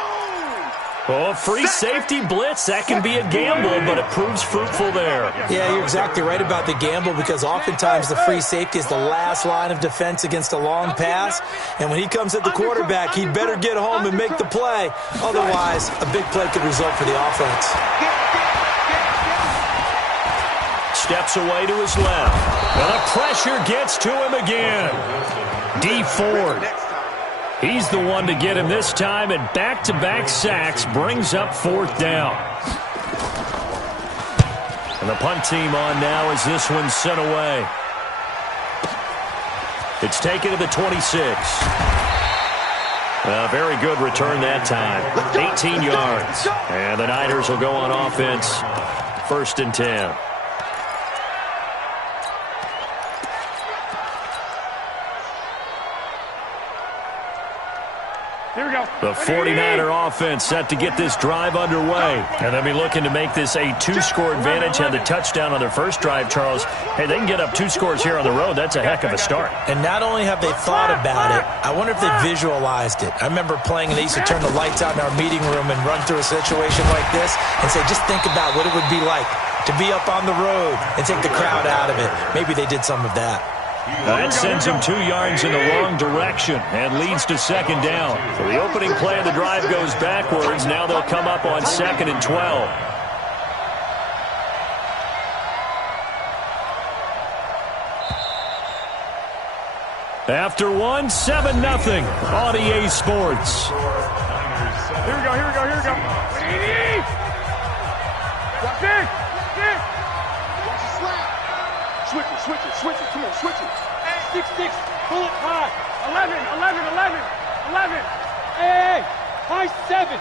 Oh, free safety blitz. That can be a gamble, but it proves fruitful there. Yeah, you're exactly right about the gamble because oftentimes the free safety is the last line of defense against a long pass. And when he comes at the quarterback, he'd better get home and make the play. Otherwise, a big play could result for the offense. Steps away to his left. And the pressure gets to him again. D Ford. He's the one to get him this time, and back-to-back sacks brings up 4th down. And the punt team on now as this one's sent away. It's taken to the 26. A very good return that time. 18 yards. And the Niners will go on offense. 1st and 10. Here we go. The 49er offense set to get this drive underway. And they'll be looking to make this a 2-score advantage. Had the touchdown on their first drive, Charles. Hey, they can get up 2 scores here on the road. That's a heck of a start. And not only have they thought about it, I wonder if they visualized it. I remember playing, and they used to turn the lights out in our meeting room and run through a situation like this and say, just think about what it would be like to be up on the road and take the crowd out of it. Maybe they did some of that. That sends him 2 yards in the wrong direction and leads to 2nd down. So the opening play of the drive goes backwards. Now they'll come up on 2nd and 12. After 1, 7-0 on EA Sports. Here we go. Big. Switch it. Come on, switch it. 6, pull it high. 11. Hey, high 7.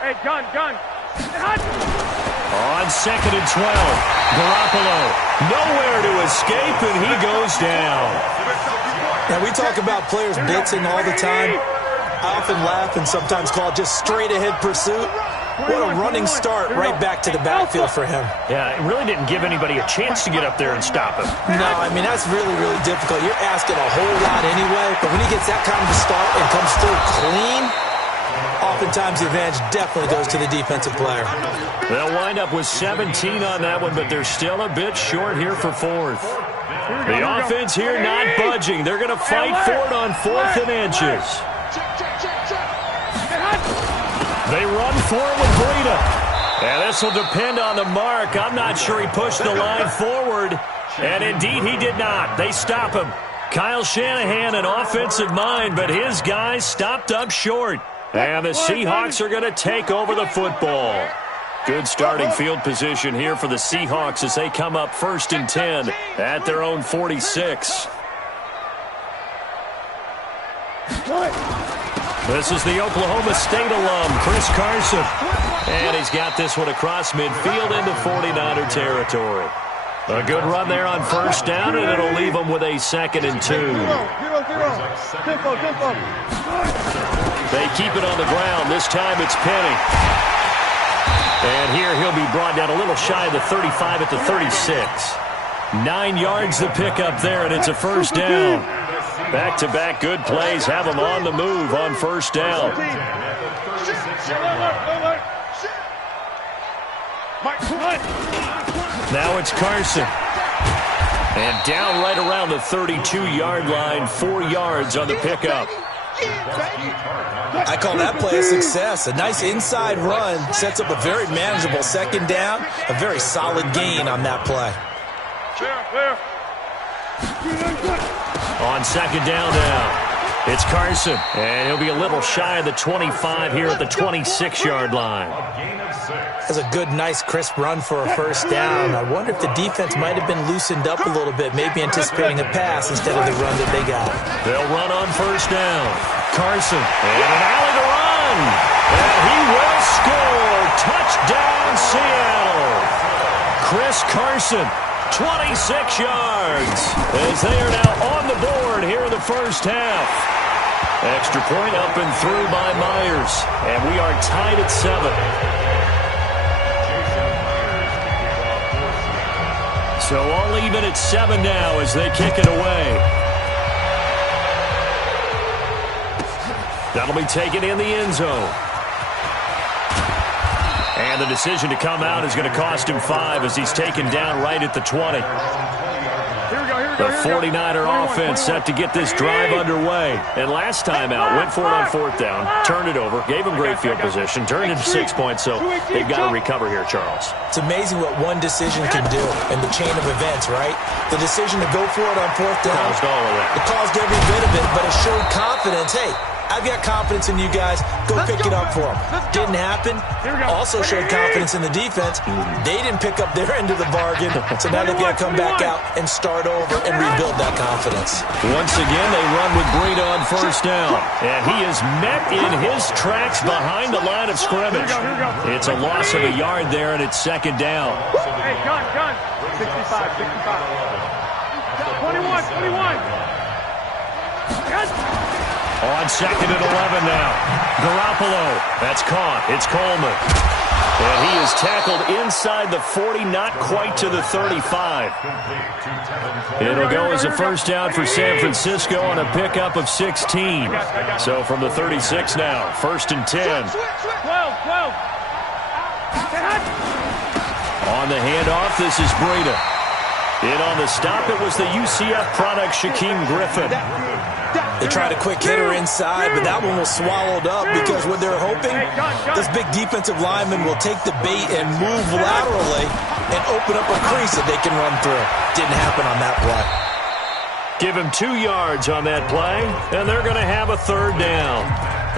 Hey, gun. On 2nd and 12, Garoppolo nowhere to escape, and he goes down. Now, we talk about players blitzing all the time. I often laugh and sometimes call it just straight-ahead pursuit. What a running start right back to the backfield for him. Yeah, it really didn't give anybody a chance to get up there and stop him. No, I mean, that's really, really difficult. You're asking a whole lot anyway, but when he gets that kind of a start and comes through clean, oftentimes the advantage definitely goes to the defensive player. They'll wind up with 17 on that one, but they're still a bit short here for 4th. The offense here not budging. They're going to fight for it on 4th and inches. They run for it with Breida. And this will depend on the mark. I'm not sure he pushed the line forward. And indeed, he did not. They stop him. Kyle Shanahan, an offensive mind, but his guys stopped up short. And the Seahawks are going to take over the football. Good starting field position here for the Seahawks as they come up 1st and 10 at their own 46. This is the Oklahoma State alum, Chris Carson. And he's got this one across midfield into 49er territory. A good run there on 1st down, and it'll leave them with a 2nd and 2. They keep it on the ground. This time it's Penny. And here he'll be brought down a little shy of the 35 at the 36. 9 yards to pick up there, and it's a 1st down. Back-to-back good plays have them on the move on 1st down. Now it's Carson. And down right around the 32-yard line, 4 yards on the pickup. I call that play a success. A nice inside run sets up a very manageable 2nd down. A very solid gain on that play. On 2nd down now, it's Carson. And he'll be a little shy of the 25 here at the 26-yard line. That's a good, nice, crisp run for a 1st down. I wonder if the defense might have been loosened up a little bit, maybe anticipating a pass instead of the run that they got. They'll run on 1st down. Carson, and an alley to run. And he will score. Touchdown, Seattle. Chris Carson, 26 yards, as they are now on the board here in the 1st half. Extra point up and through by Myers. And we are tied at 7. So all even at 7 now as they kick it away. That'll be taken in the end zone. And the decision to come out is going to cost him 5 as he's taken down right at the 20. The 49er offense set to get this drive underway. And last time out, went for it on 4th down, turned it over, gave him great field position, turned it into 6 points, so they've got to recover here, Charles. It's amazing what one decision can do in the chain of events, right? The decision to go for it on 4th down, Caused all of that. it caused every bit of it, but it showed confidence. Hey, I've got confidence in you guys. Go pick it up for them. Didn't happen. Also showed confidence in the defense. They didn't pick up their end of the bargain, so now they've got to come back out and start over and rebuild that confidence. Once again, they run with Breida on 1st down. And he is met in his tracks behind the line of scrimmage. It's a loss of a yard there, and it's 2nd down. Hey, gun. 65. 21. On 2nd and 11 now. Garoppolo. That's caught. It's Coleman. And he is tackled inside the 40, not quite to the 35. It'll go as a 1st down for San Francisco on a pickup of 16. So from the 36 now, 1st and 10. 12. On the handoff, this is Breida. In on the stop, it was the UCF product, Shaquem Griffin. They tried a quick hitter inside, but that one was swallowed up because what they're hoping, this big defensive lineman will take the bait and move laterally and open up a crease that they can run through. Didn't happen on that play. Give him 2 yards on that play, and they're going to have a 3rd down.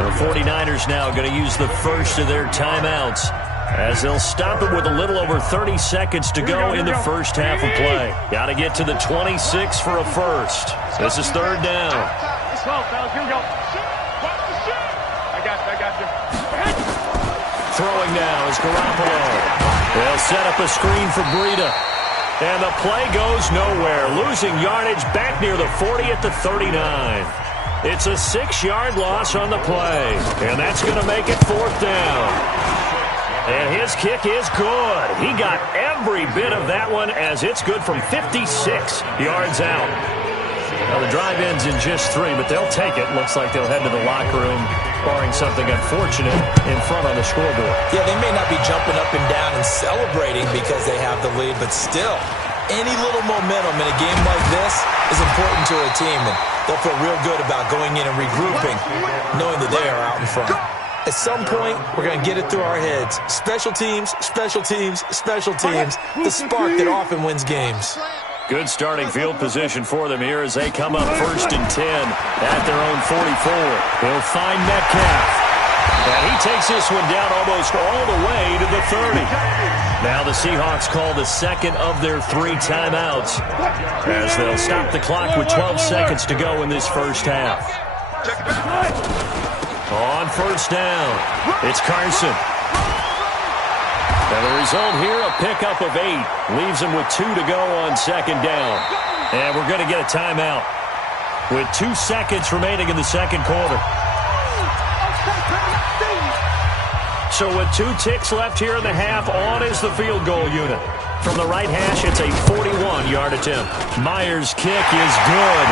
The 49ers now going to use the first of their timeouts as they'll stop it with a little over 30 seconds to go in the first half of play. Got to get to the 26 for a first. This is 3rd down. 12, fellas, here we go. I got you. Throwing now is Garoppolo. They'll set up a screen for Breida. And the play goes nowhere. Losing yardage back near the 40 at the 39. It's a 6-yard loss on the play. And that's going to make it 4th down. And his kick is good. He got every bit of that one as it's good from 56 yards out. Now the drive ends in just 3, but they'll take it. Looks like they'll head to the locker room, barring something unfortunate in front on the scoreboard. Yeah, they may not be jumping up and down and celebrating because they have the lead, but still, Any little momentum in a game like this is important to a team, and they'll feel real good about going in and regrouping, knowing that they are out in front. At some point, we're going to get it through our heads. Special teams, special teams, special teams. The spark that often wins games. Good starting field position for them here as they come up 1st and 10 at their own 44. He'll find Metcalf. And he takes this one down almost all the way to the 30. Now the Seahawks call the second of their 3 timeouts as they'll stop the clock with 12 seconds to go in this first half. On 1st down, it's Carson. And the result here, a pickup of 8. Leaves him with 2 to go on 2nd down. And we're going to get a timeout with 2 seconds remaining in the second quarter. So with 2 ticks left here in the half, on is the field goal unit. From the right hash, it's a 41-yard attempt. Myers' kick is good.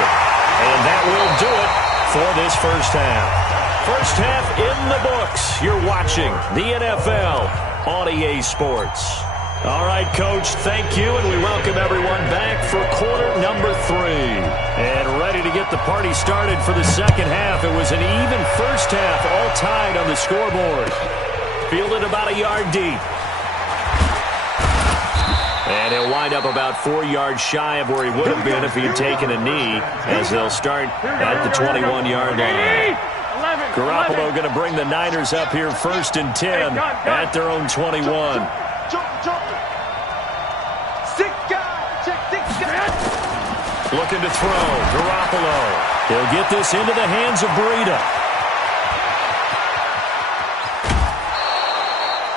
And that will do it for this first half. First half in the books. You're watching the NFL on EA Sports. All right, Coach, thank you, and we welcome everyone back for quarter number 3. And ready to get the party started for the second half. It was an even first half, all tied on the scoreboard. Fielded about a yard deep. And he'll wind up about 4 yards shy of where he would have been if he had taken a knee, as they'll start at the 21-yard line. Garoppolo going to bring the Niners up here 1st and 10 at their own 21. Looking to throw. Garoppolo. He'll get this into the hands of Breida.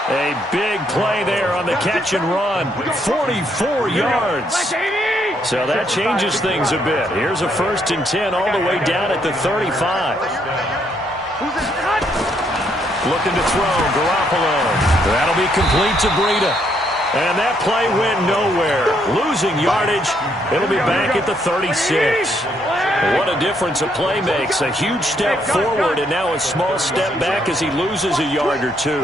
A big play there on the catch and run. 44 yards. So that changes things a bit. Here's a 1st and 10 all the way down at the 35. Looking to throw. Garoppolo. That'll be complete to Breida. And that play went nowhere. Losing yardage. It'll be back at the 36. What a difference a play makes. A huge step forward and now a small step back as he loses a yard or 2.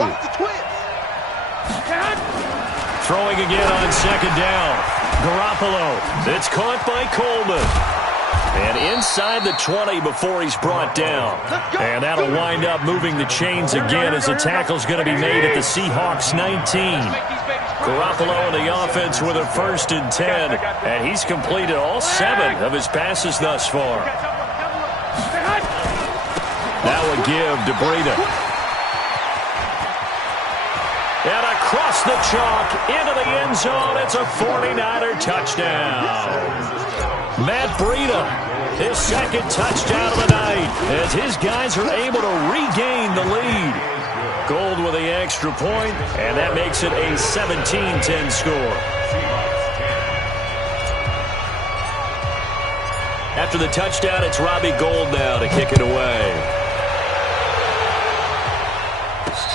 Throwing again on 2nd down. Garoppolo. It's caught by Coleman. And inside the 20 before he's brought down. And that'll wind up moving the chains again as the tackle's going to be made at the Seahawks 19. Garoppolo in the offense with a 1st and 10. And he's completed all 7 of his passes thus far. Now a give to Breida. And across the chalk into the end zone. It's a 49er touchdown. Matt Breida, his 2nd touchdown of the night, as his guys are able to regain the lead. Gold with the extra point, and that makes it a 17-10 score. After the touchdown, it's Robbie Gould now to kick it away.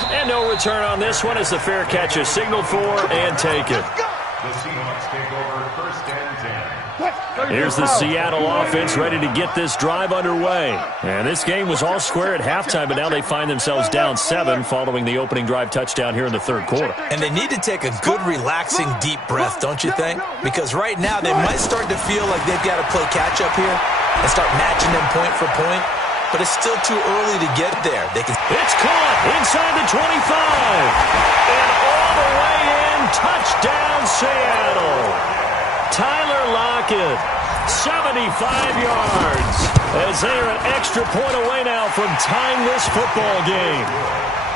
And no return on this one as the fair catch is signaled for and taken. The Seahawks take over 1st and 10. Here's the Seattle offense ready to get this drive underway. And this game was all square at halftime, but now they find themselves down 7 following the opening drive touchdown here in the 3rd quarter. And they need to take a good, relaxing, deep breath, don't you think? Because right now they might start to feel like they've got to play catch-up here and start matching them point for point. But it's still too early to get there. It's caught inside the 25. And all the way in, touchdown Seattle. Tyler Lockett, 75 yards. As they are an extra point away now from tying this football game.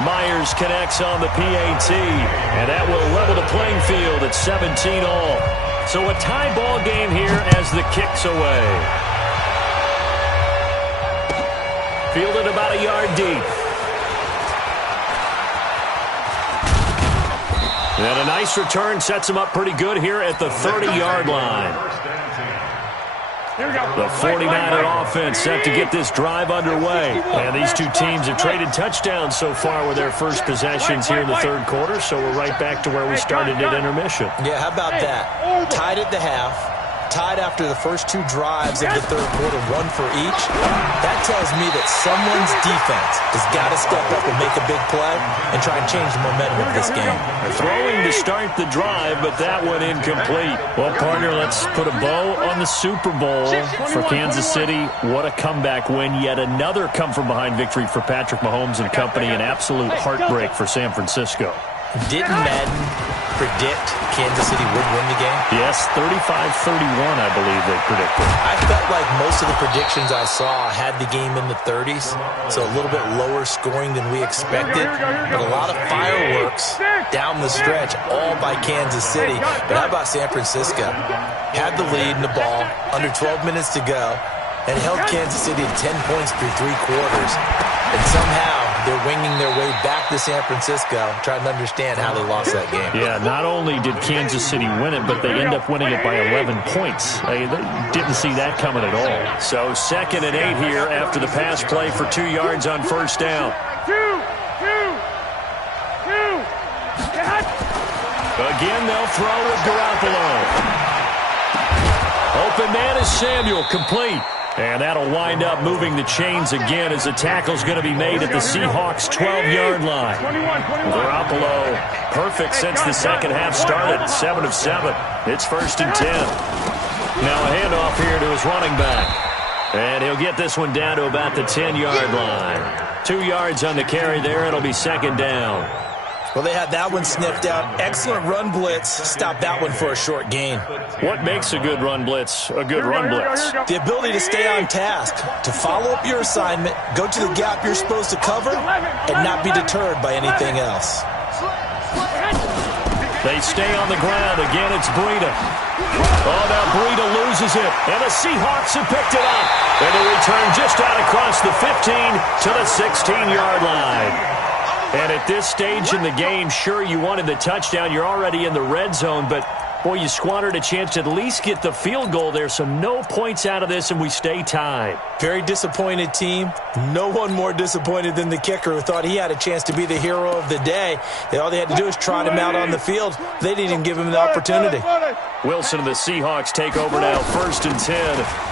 Myers connects on the PAT. And that will level the playing field at 17 all. So a tie ball game here as the kick's away. Fielded about a yard deep. And a nice return sets him up pretty good here at the 30-yard line. The 49er offense set to get this drive underway. And these two teams have traded touchdowns so far with their first possessions here in the 3rd quarter, so we're right back to where we started at intermission. Yeah, how about that? Tied at the half. tied after the first 2 drives of the third quarter, 1 for each. That tells me that someone's defense has got to step up and make a big play and try and change the momentum of this game. Throwing to start the drive, but that one incomplete. Well, partner, let's put a bow on the Super Bowl for Kansas City. What a comeback win. Yet another come-from-behind victory for Patrick Mahomes and company. An absolute heartbreak for San Francisco. Didn't Madden predict Kansas City would win the game? Yes, 35-31, I believe they predicted. I felt like most of the predictions I saw had the game in the 30s, so a little bit lower scoring than we expected, but a lot of fireworks down the stretch, all by Kansas City. But how about San Francisco? Had the lead in the ball, under 12 minutes to go, and held Kansas City to 10 points through 3 quarters, and somehow they're winging their way back to San Francisco, trying to understand how they lost that game. Yeah, not only did Kansas City win it, but they end up winning it by 11 points. They didn't see that coming at all. So 2nd and 8 here after the pass play for 2 yards on first down. Again, they'll throw with Garoppolo. Open man is Samuel, complete. And that'll wind up moving the chains again as the tackle's going to be made at the Seahawks' 12-yard line. Garoppolo, perfect since the second half started, 7 of 7. It's 1st and 10. Now a handoff here to his running back. And he'll get this one down to about the 10-yard line. 2 yards on the carry there. It'll be 2nd down. Well, they had that one sniffed out. Excellent run blitz. Stopped that one for a short gain. What makes a good run blitz a good run blitz? The ability to stay on task, to follow up your assignment, go to the gap you're supposed to cover, and not be deterred by anything else. They stay on the ground. Again, it's Breida. Oh, now Breida loses it. And the Seahawks have picked it up. And they return just out across the 15 to the 16-yard line. And at this stage in the game, sure, you wanted the touchdown. You're already in the red zone, but, boy, you squandered a chance to at least get the field goal there, so no points out of this, and we stay tied. Very disappointed team. No one more disappointed than the kicker who thought he had a chance to be the hero of the day. All they had to do was trot him out on the field. They didn't even give him the opportunity. Wilson and the Seahawks take over now, 1st and 10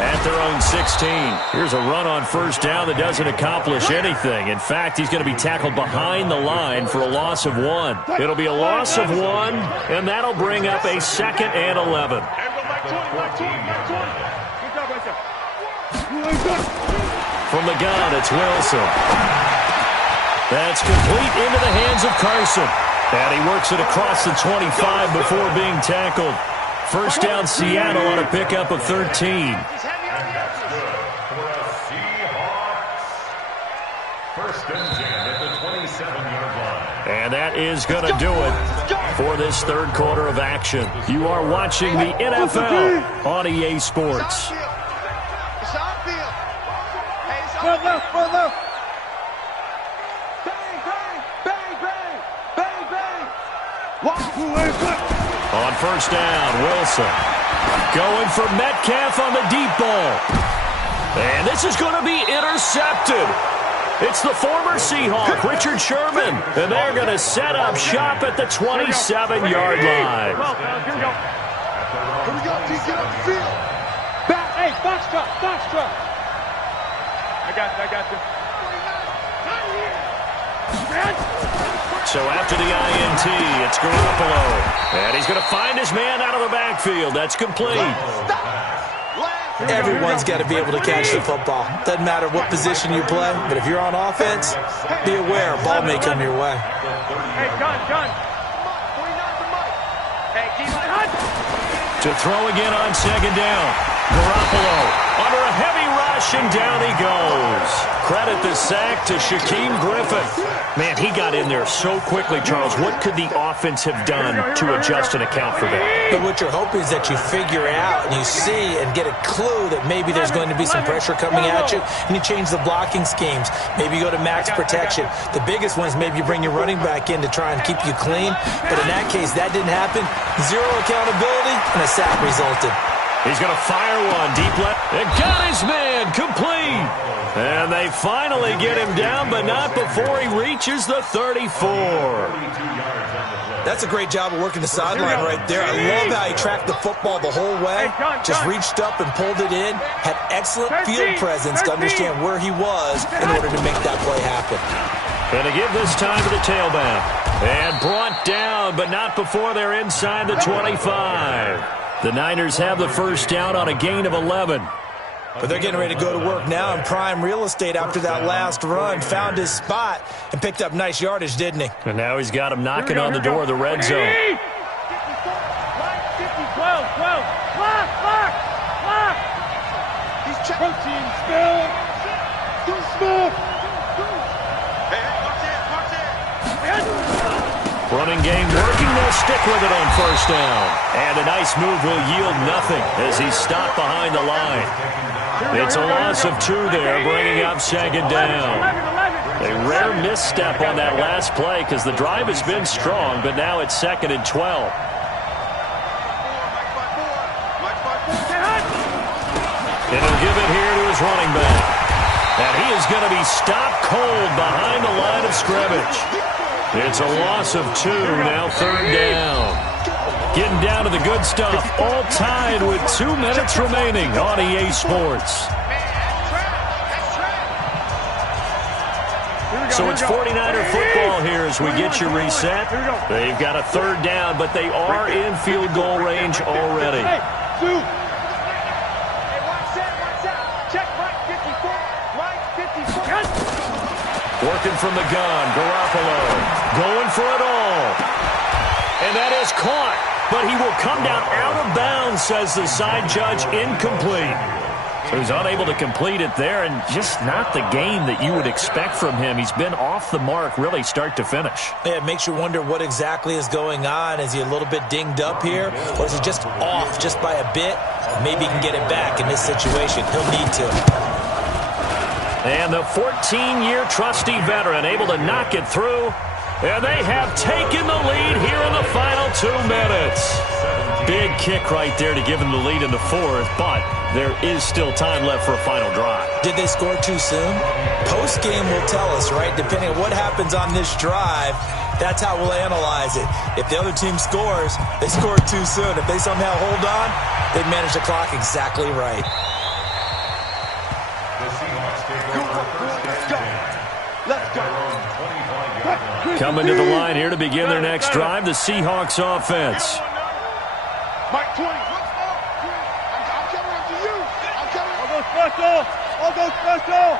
at their own 16. Here's a run on first down that doesn't accomplish anything. In fact, he's going to be tackled behind the line for a loss of 1. It'll be a loss of 1, and that'll bring up a 2nd and 11. From the gun, it's Wilson. That's complete into the hands of Carson. And he works it across the 25 before being tackled. First down, Seattle on a pickup of 13. And that is going to do it for this third quarter of action. You are watching the NFL on EA Sports. On first down, Wilson going for Metcalf on the deep ball. And this is going to be intercepted. It's the former Seahawk, Richard Sherman. And they're going to set up shop at the 27-yard line. Here we go, team, get up the field. Back, hey, box truck. I got you. So after the INT, it's Garoppolo. And he's going to find his man out of the backfield. That's complete. Everyone's got to be able to catch the football. Doesn't matter what position you play, but if you're on offense, be aware a ball may come your way. Hey, gun. Hey, keep my hunt. To throw again on second down. Garoppolo under a heavy rush, and down he goes. Credit the sack to Shaquem Griffin. Man, he got in there so quickly, Charles. What could the offense have done to adjust and account for that? But what you're hoping is that you figure out and you see and get a clue that maybe there's going to be some pressure coming at you, and you change the blocking schemes. Maybe you go to max protection. The biggest one is maybe you bring your running back in to try and keep you clean. But in that case, that didn't happen. Zero accountability, and a sack resulted. He's going to fire one deep left. It got his man complete. And they finally get him down, but not before he reaches the 34. That's a great job of working the sideline right there. I love how he tracked the football the whole way. Just reached up and pulled it in. Had excellent field presence to understand where he was in order to make that play happen. Going to give this time to the tailback. And brought down, but not before they're inside the 25. The Niners have the first down on a gain of 11. But they're getting ready to go to work now in prime real estate after that last run. Found his spot and picked up nice yardage, didn't he? And now he's got him knocking on the door of the red zone. 12. Block. He's checking. Protein spill. Too small. Hey, watch it. Running game working. They'll stick with it on first down. And a nice move will yield nothing as he's stopped behind the line. It's a loss of 2 there, bringing up second down. A rare misstep on that last play because the drive has been strong, but now it's 2nd and 12. And he'll give it here to his running back. And he is going to be stopped cold behind the line of scrimmage. It's a loss of 2, now 3rd down. Getting down to the good stuff, all tied with 2 minutes remaining on EA Sports. So it's 49er football here as we get you reset. They've got a 3rd down, but they are in field goal range already. Working from the gun, Garoppolo going for it all. And that is caught, but he will come down out of bounds, says the side judge, incomplete. So he's unable to complete it there, and just not the game that you would expect from him. He's been off the mark, really, start to finish. Yeah, it makes you wonder what exactly is going on. Is he a little bit dinged up here, or is he just off just by a bit? Maybe he can get it back in this situation. He'll need to. And the 14-year trusty veteran able to knock it through. And they have taken the lead here in the final 2 minutes. Big kick right there to give them the lead in the 4th, but there is still time left for a final drive. Did they score too soon? Post-game will tell us, right? Depending on what happens on this drive, that's how we'll analyze it. If the other team scores, they scored too soon. If they somehow hold on, they manage the clock exactly right. Let's go. Coming to the line here to begin their next drive, the Seahawks offense. Mike 20. I'm coming after you. I'm coming. I'll go special.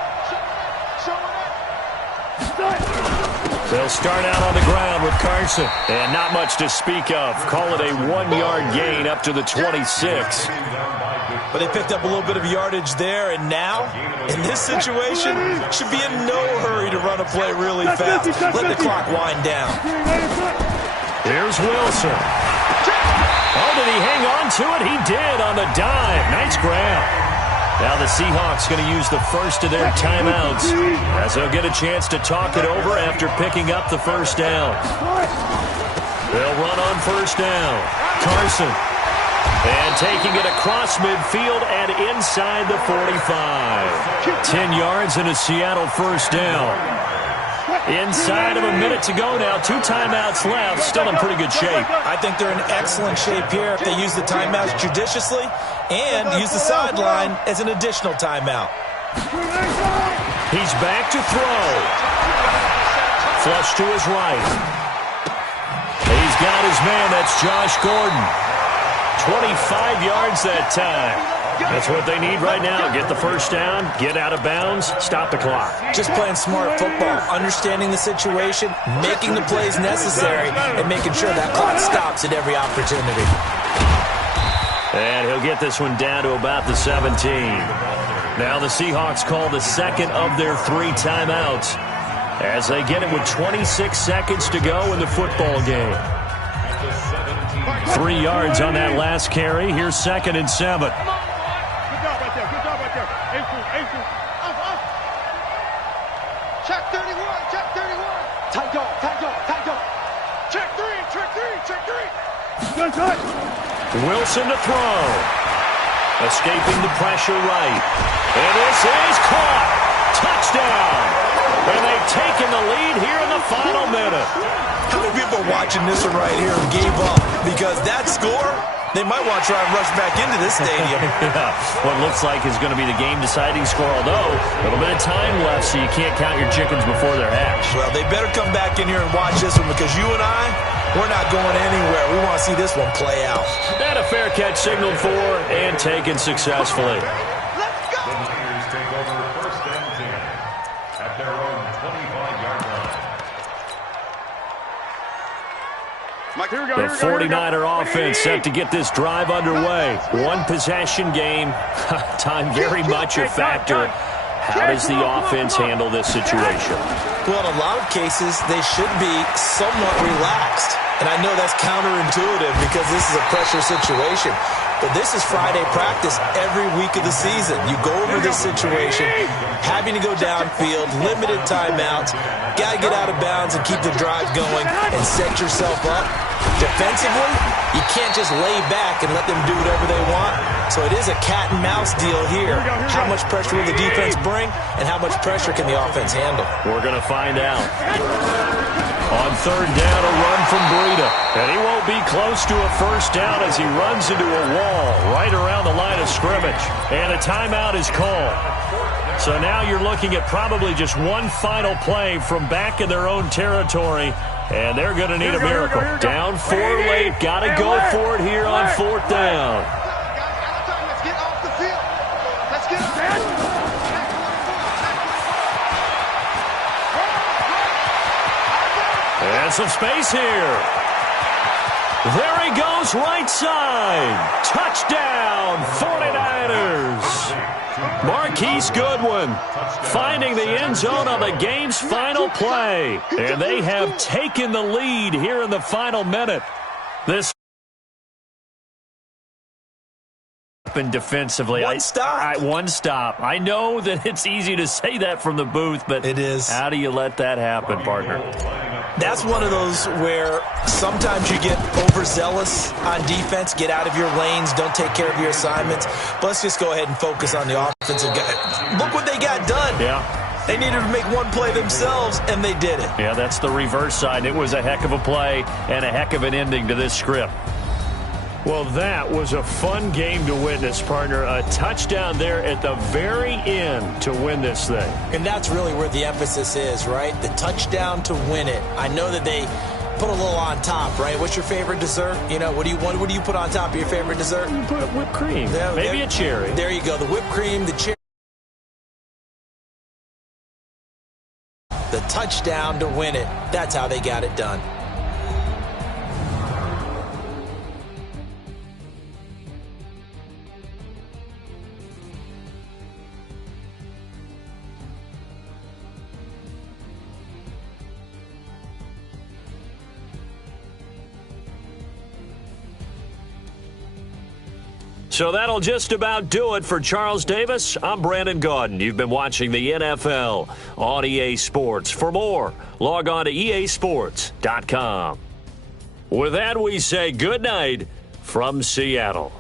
They'll start out on the ground with Carson. And not much to speak of. Call it a 1-yard gain up to the 26. But they picked up a little bit of yardage there, and now, in this situation, should be in no hurry to run a play really fast. Let the clock wind down. Here's Wilson. Oh, did he hang on to it? He did on the dive. Nice grab. Now the Seahawks going to use the first of their timeouts as they'll get a chance to talk it over after picking up the first down. They'll run on first down. Carson. And taking it across midfield and inside the 45. 10 yards and a Seattle first down. Inside of a minute to go now. 2 timeouts left. Still in pretty good shape. I think they're in excellent shape here if they use the timeouts judiciously and use the sideline as an additional timeout. He's back to throw. Flush to his right. He's got his man. That's Josh Gordon. 25 yards that time. That's what they need right now. Get the first down, get out of bounds, stop the clock. Just playing smart football, understanding the situation, making the plays necessary, and making sure that clock stops at every opportunity. And he'll get this one down to about the 17. Now the Seahawks call the second of their 3 timeouts as they get it with 26 seconds to go in the football game. 3 yards on that last carry. Here's 2nd and 7. Good job right there. Ace. Check 31. Tight dog. Check 3. Good touch. Wilson to throw. Escaping the pressure right. And this is caught. Touchdown. And they've taken the lead here in the final minute. How many people are watching this one right here and gave up? Because that score, they might want to try and rush back into this stadium. Yeah, what looks like is going to be the game-deciding score, although a little bit of time left, so you can't count your chickens before they're hatched. Well, they better come back in here and watch this one, because you and I, we're not going anywhere. We want to see this one play out. And a fair catch signaled for and taken successfully. The Niners take over first and 10 at their own 25-yard line. The 49er offense set to get this drive underway. One possession game. Time very much a factor. How does the offense handle this situation? Well, in a lot of cases, they should be somewhat relaxed. And I know that's counterintuitive because this is a pressure situation. But this is Friday practice every week of the season. You go over this situation, having to go downfield, limited timeouts, got to get out of bounds and keep the drive going and set yourself up. Defensively, you can't just lay back and let them do whatever they want. So it is a cat and mouse deal here. How much pressure will the defense bring, and how much pressure can the offense handle? We're going to find out. On third down, a run from Breida. And he won't be close to a first down as he runs into a wall right around the line of scrimmage. And a timeout is called. So now you're looking at probably just one final play from back in their own territory. And they're going to need a miracle. Down 4 late. Got to go for it here on fourth down. Let's get off the field. Let's get off the field. And some space here. There he goes, right side. Touchdown, 49ers. Marquise Goodwin finding the end zone on the game's final play. And they have taken the lead here in the final minute. This and defensively. One stop. One stop. I know that it's easy to say that from the booth, but it is. How do you let that happen, partner? That's one of those where sometimes you get overzealous on defense, get out of your lanes, don't take care of your assignments. But let's just go ahead and focus on the offensive guy. Look what they got done. Yeah. They needed to make one play themselves, and they did it. Yeah, that's the reverse side. It was a heck of a play and a heck of an ending to this script. Well, that was a fun game to witness, partner. A touchdown there at the very end to win this thing. And that's really where the emphasis is, right? The touchdown to win it. I know that they put a little on top, right? What's your favorite dessert? You know, what do you put on top of your favorite dessert? You put whipped cream. Yeah, maybe a cherry. There you go. The whipped cream, the cherry. The touchdown to win it. That's how they got it done. So that'll just about do it for Charles Davis. I'm Brandon Gaudin. You've been watching the NFL on EA Sports. For more, log on to easports.com. With that, we say good night from Seattle.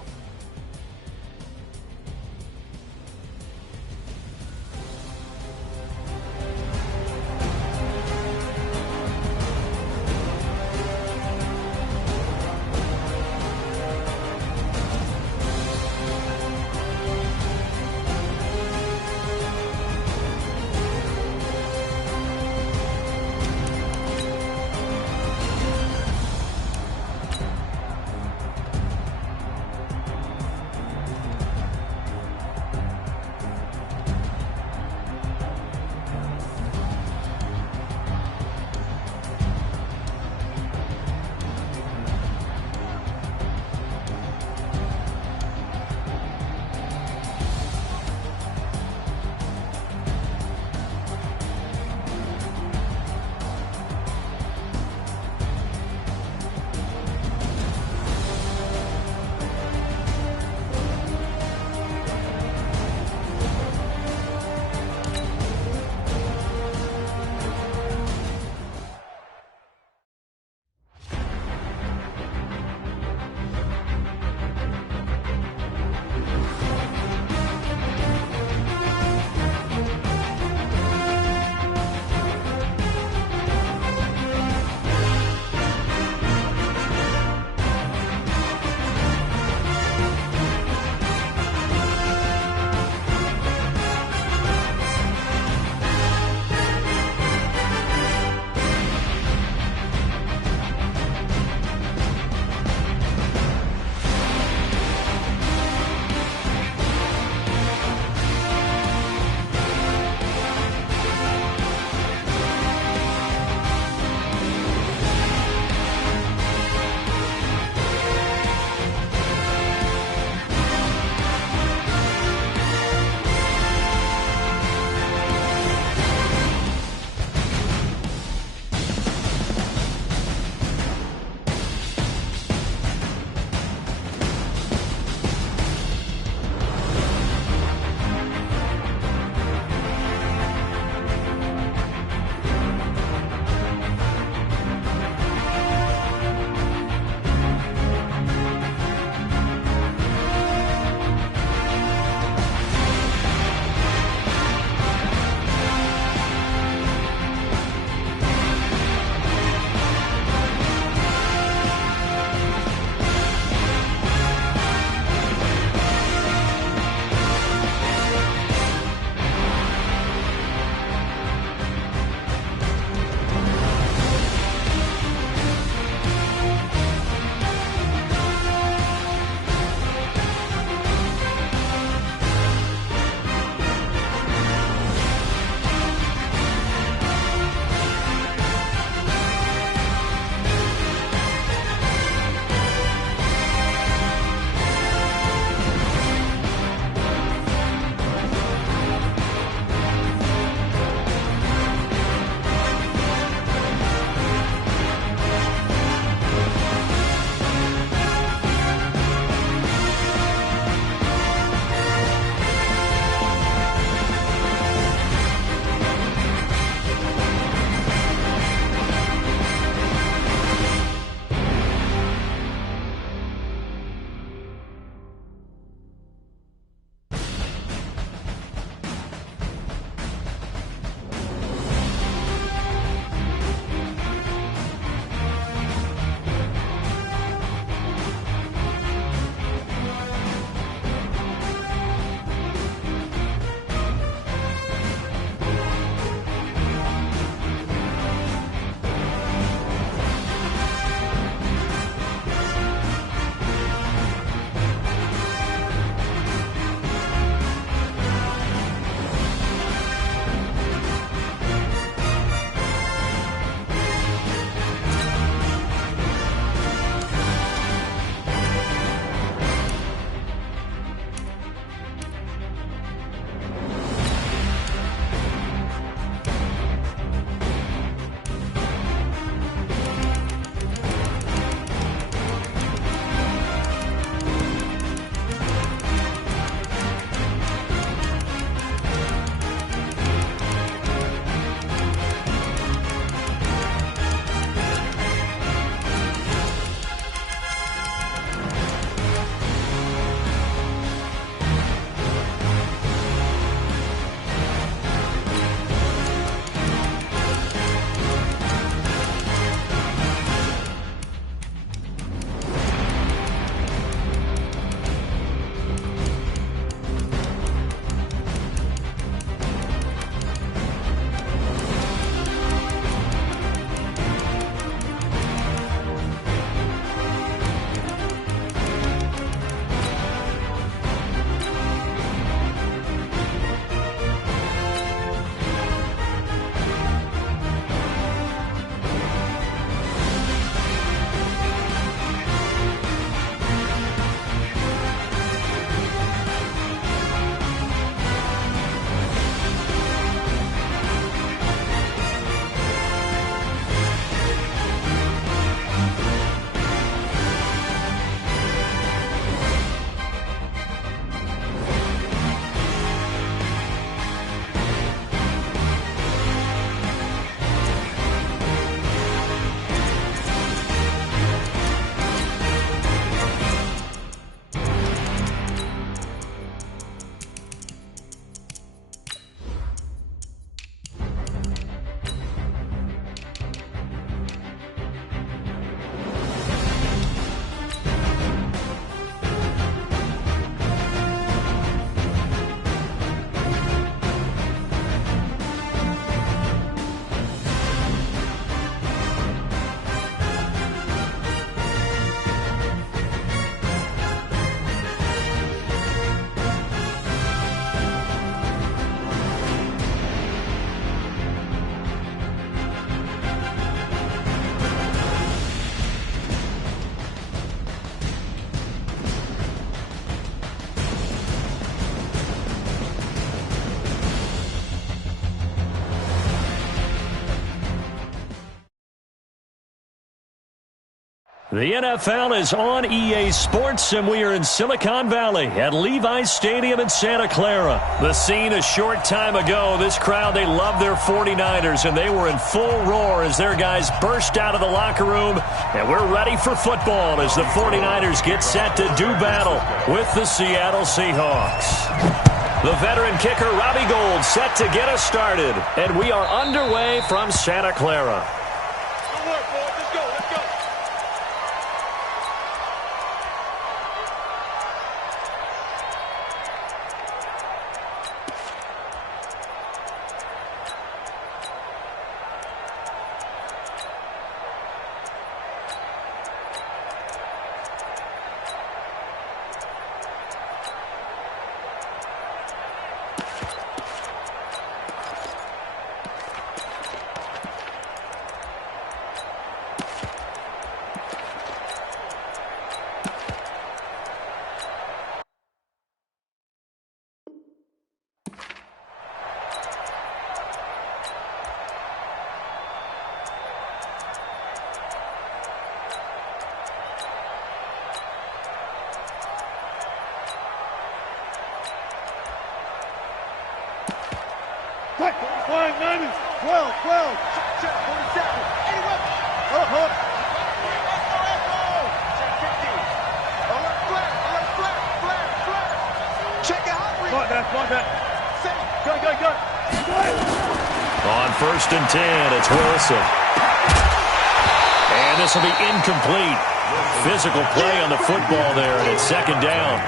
The NFL is on EA Sports, and we are in Silicon Valley at Levi's Stadium in Santa Clara. The scene a short time ago. This crowd, they love their 49ers, and they were in full roar as their guys burst out of the locker room. And we're ready for football as the 49ers get set to do battle with the Seattle Seahawks. The veteran kicker, Robbie Gould, set to get us started. And we are underway from Santa Clara. Flying 90s, 12, 12, check 47, 81, flare, check it out, smart that, go. On 1st and 10, it's Wilson. And this will be incomplete. Physical play on the football there, and it's 2nd down.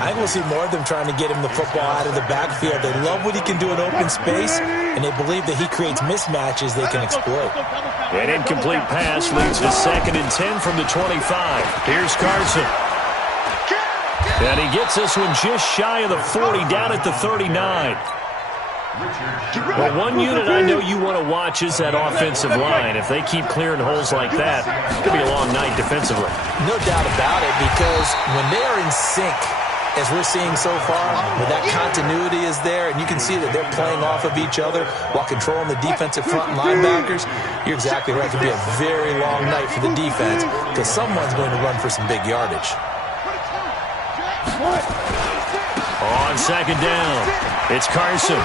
I think we'll see more of them trying to get him the football out of the backfield. They love what he can do in open space, and they believe that he creates mismatches they can exploit. An incomplete pass leads to 2nd and 10 from the 25. Here's Carson. And he gets this one just shy of the 40, down at the 39. Well, one unit I know you want to watch is that offensive line. If they keep clearing holes like that, it could be a long night defensively. No doubt about it, because when they are in sync, as we're seeing so far, where that continuity is there, and you can see that they're playing off of each other while controlling the defensive front and linebackers, you're exactly right. It could be a very long night for the defense because someone's going to run for some big yardage. On 2nd down, it's Carson.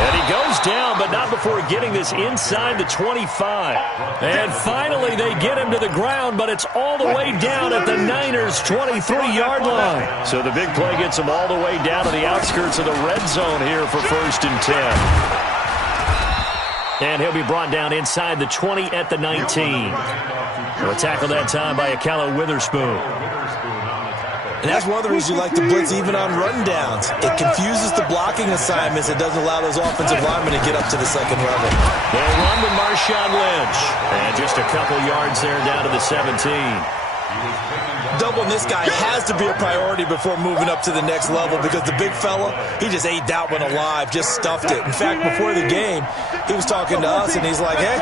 And he goes down, but not before getting this inside the 25. And finally, they get him to the ground, but it's all the way down at the Niners' 23-yard line. So the big play gets him all the way down to the outskirts of the red zone here for 1st and 10. And he'll be brought down inside the 20 at the 19. A tackle that time by Akala Witherspoon. And that's one of the reasons you like to blitz even on rundowns. It confuses the blocking assignments. It doesn't allow those offensive linemen to get up to the 2nd level. They'll run with Marshawn Lynch. And just a couple yards there down to the 17. Doubling this guy has to be a priority before moving up to the next level because the big fella, he just ate that one alive, just stuffed it. In fact, before the game, he was talking to us, and he's like, hey,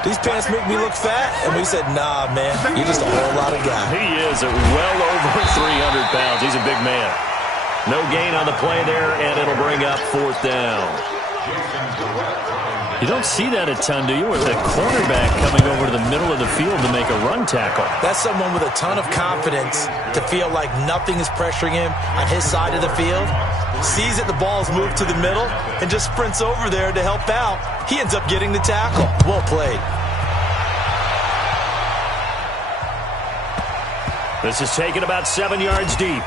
these pants make me look fat? And we said, nah, man, you're just a whole lot of guy. He is well over 300 pounds. He's a big man. No gain on the play there, and it'll bring up 4th down. You don't see that a ton, do you, with the cornerback coming over to the middle of the field to make a run tackle? That's someone with a ton of confidence to feel like nothing is pressuring him on his side of the field. Sees that the ball's moved to the middle and just sprints over there to help out. He ends up getting the tackle. Well played. This is taken about 7 yards deep.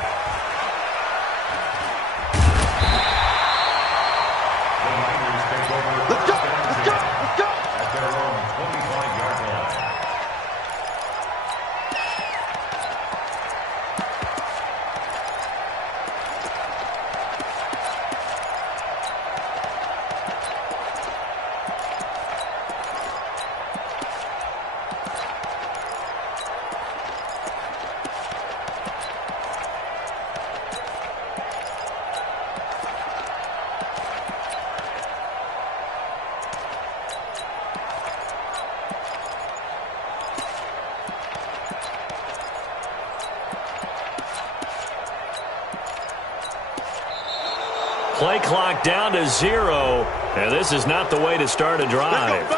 Play clock down to 0, and this is not the way to start a drive.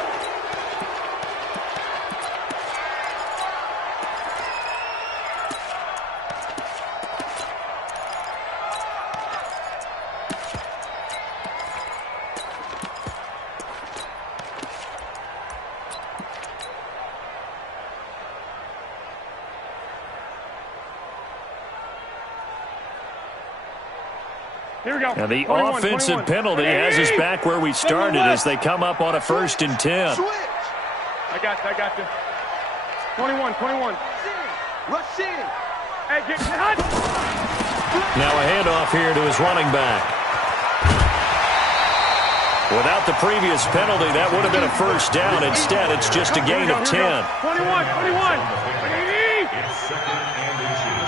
Here we go. And the 21, offensive 21. penalty has us back where we started as they come up on a 1st and 10. Switch. I got you. 21. Rush in. Hey, get hot. Now a handoff here to his running back. Without the previous penalty, that would have been a 1st down. Instead, it's just a gain of 10. 21. It's 2nd and inches.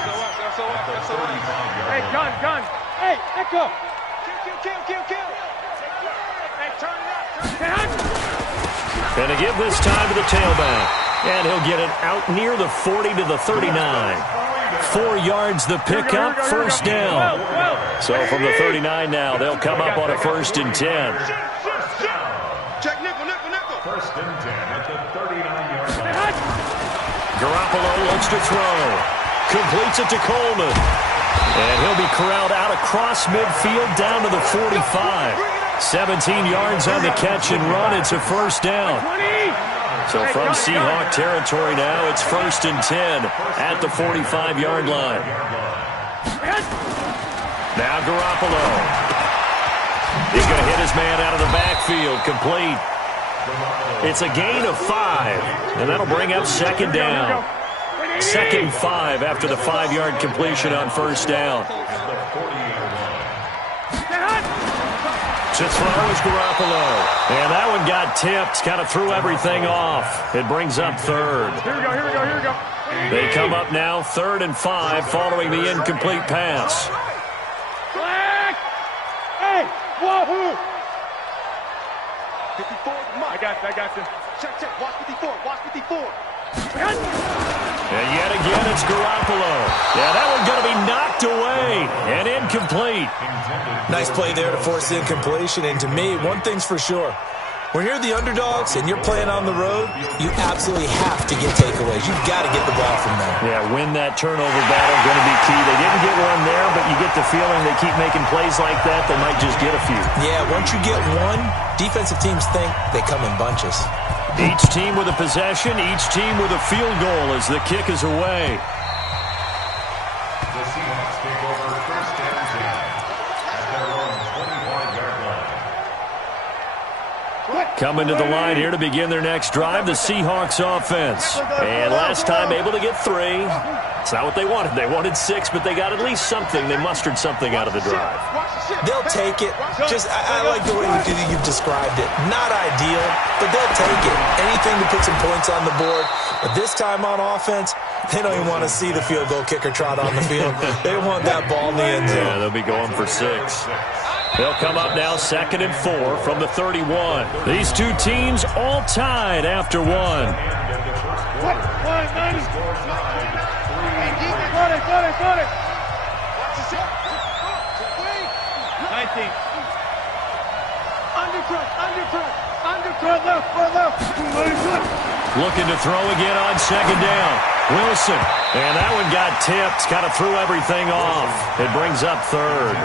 Hey, gun. Hey, let go. Kill. Hey, turn it up. And to give this time to the tailback. And he'll get it out near the 40 to the 39. 4 yards the pickup, 1st down. So from the 39 now, they'll come up on a 1st and 10. Check nickel. 1st and 10 at the 39-yard line. Garoppolo looks to throw. Completes it to Coleman. And he'll be corralled out across midfield down to the 45. 17 yards on the catch and run. It's a 1st down. So from Seahawk territory now, it's 1st and 10 at the 45-yard line. Now Garoppolo. He's going to hit his man out of the backfield. Complete. It's a gain of 5, and that'll bring up 2nd down. 2nd and 5 after the 5-yard completion on 1st down. To throw is Garoppolo. And that one got tipped, kind of threw everything off. It brings up 3rd. Here we go. They come up now 3rd and 5 following the incomplete pass. Black! Hey, wahoo! 54. I got you. Check. Watch 54. And yet again, it's Garoppolo. Yeah, that one's going to be knocked away and incomplete. Nice play there to force the incompletion. And to me, one thing's for sure. When you're the underdogs and you're playing on the road, you absolutely have to get takeaways. You've got to get the ball from them. Yeah, win that turnover battle, going to be key. They didn't get one there, but you get the feeling they keep making plays like that, they might just get a few. Yeah, once you get one, defensive teams think they come in bunches. Each team with a possession, each team with a field goal as the kick is away. The Seahawks take over 1st and 10 at their own 25-yard line. Coming to the line here to begin their next drive, the Seahawks offense. And last time able to get 3. It's not what they wanted. They wanted 6, but they got at least something. They mustered something out of the drive. They'll take it. I like the way you've described it. Not ideal, but they'll take it. Anything to put some points on the board. But this time on offense, they don't even want to see the field goal kicker trot on the field. They want that ball in the end zone. Yeah, they'll be going for 6. They'll come up now 2nd and 4 from the 31. These two teams all tied after 1. Got it. 19. Undercut left. Looking to throw again on 2nd down. Wilson. And that one got tipped. Kind of threw everything off. It brings up 3rd.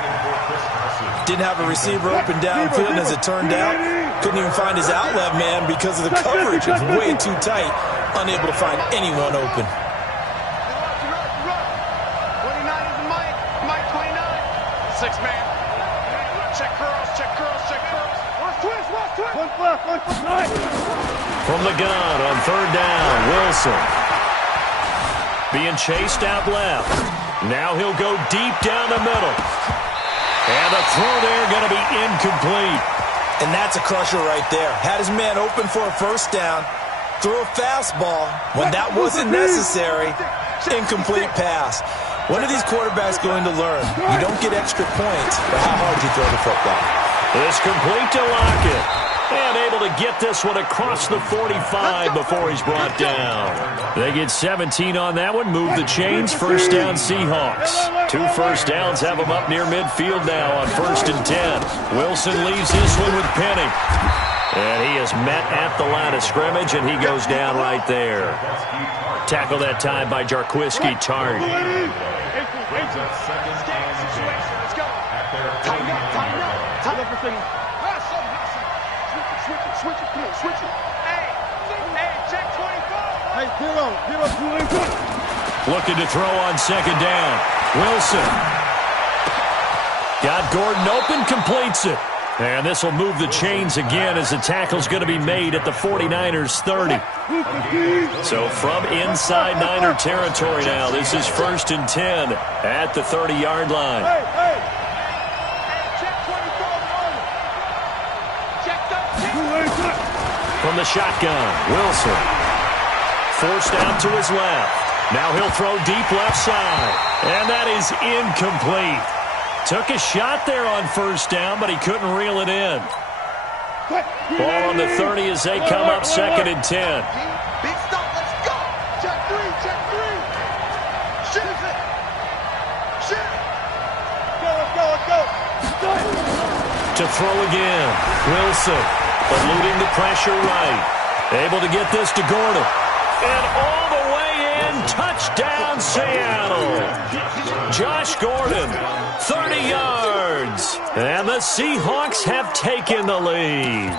Didn't have a receiver open downfield, and as it turned out, couldn't even find his outlet man because of the coverage. It's way too tight. Unable to find anyone open. 29 is Mike. Mike 29. 6-man. Check curls. Watch twist. One left. From the gun on 3rd down, Wilson. Being chased out left. Now he'll go deep down the middle. And the throw there going to be incomplete. And that's a crusher right there. Had his man open for a 1st down. Threw a fastball when that wasn't necessary. Incomplete pass. When are these quarterbacks going to learn? You don't get extra points for how hard you throw the football. It's complete to Lockett. And able to get this one across the 45 before he's brought down. They get 17 on that one. Move the chains. 1st down Seahawks. 2 1st downs have them up near midfield now on 1st and 10. Wilson leaves this one with Penny. And he is met at the line of scrimmage, and he goes down right there. Tackle that time by Jarquiski Tart. Switch it. Hey, check 25. Hey, zero. Looking to throw on 2nd down. Wilson. Got Gordon open, completes it. And this will move the chains again as the tackle's going to be made at the 49ers 30. So from inside Niner territory now, this is 1st and 10 at the 30-yard line. From the shotgun, Wilson. Forced out to his left. Now he'll throw deep left side. And that is incomplete. Took a shot there on 1st down, but he couldn't reel it in. Ball on the 30 as they come up 2nd and 10. Big stop, let's go. Check three, check three. Shit is it. Shit. Let's go. To throw again, Wilson. Eluding the pressure right. Able to get this to Gordon. And all the way in, touchdown Seattle. Josh Gordon, 30 yards. And the Seahawks have taken the lead.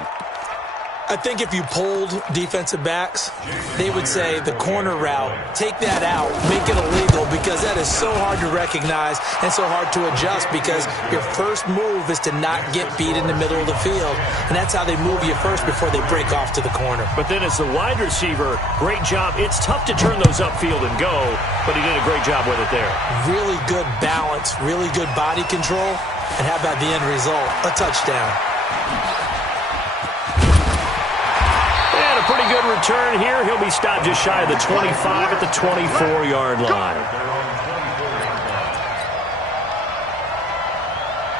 I think if you polled defensive backs, they would say the corner route, take that out, make it illegal, because that is so hard to recognize and so hard to adjust, because your first move is to not get beat in the middle of the field. And that's how they move you first before they break off to the corner. But then as the wide receiver, great job. It's tough to turn those upfield and go, but he did a great job with it there. Really good balance, really good body control. And how about the end result? A touchdown. Pretty good return here. He'll be stopped just shy of the 25 at the 24-yard line.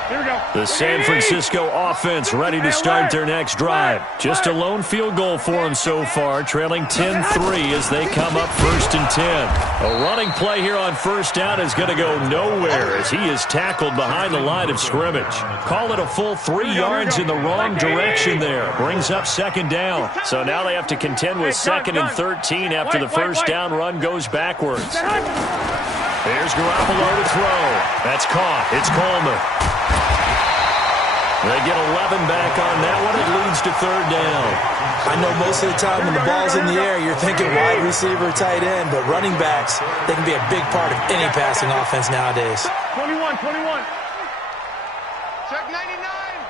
Here we go. The San Francisco offense ready to start their next drive. Just a lone field goal for them so far, trailing 10-3 as they come up 1st and 10. A running play here on 1st down is going to go nowhere as he is tackled behind the line of scrimmage. Call it a full 3 yards in the wrong direction there. Brings up 2nd down. So now they have to contend with 2nd and 13 after the 1st down run goes backwards. There's Garoppolo to throw. That's caught. It's Coleman. They get 11 back on that one. It leads to 3rd down. I know most of the time when the ball's in the air, you're thinking wide receiver, tight end, but running backs, they can be a big part of any passing offense nowadays. 21. Check 99.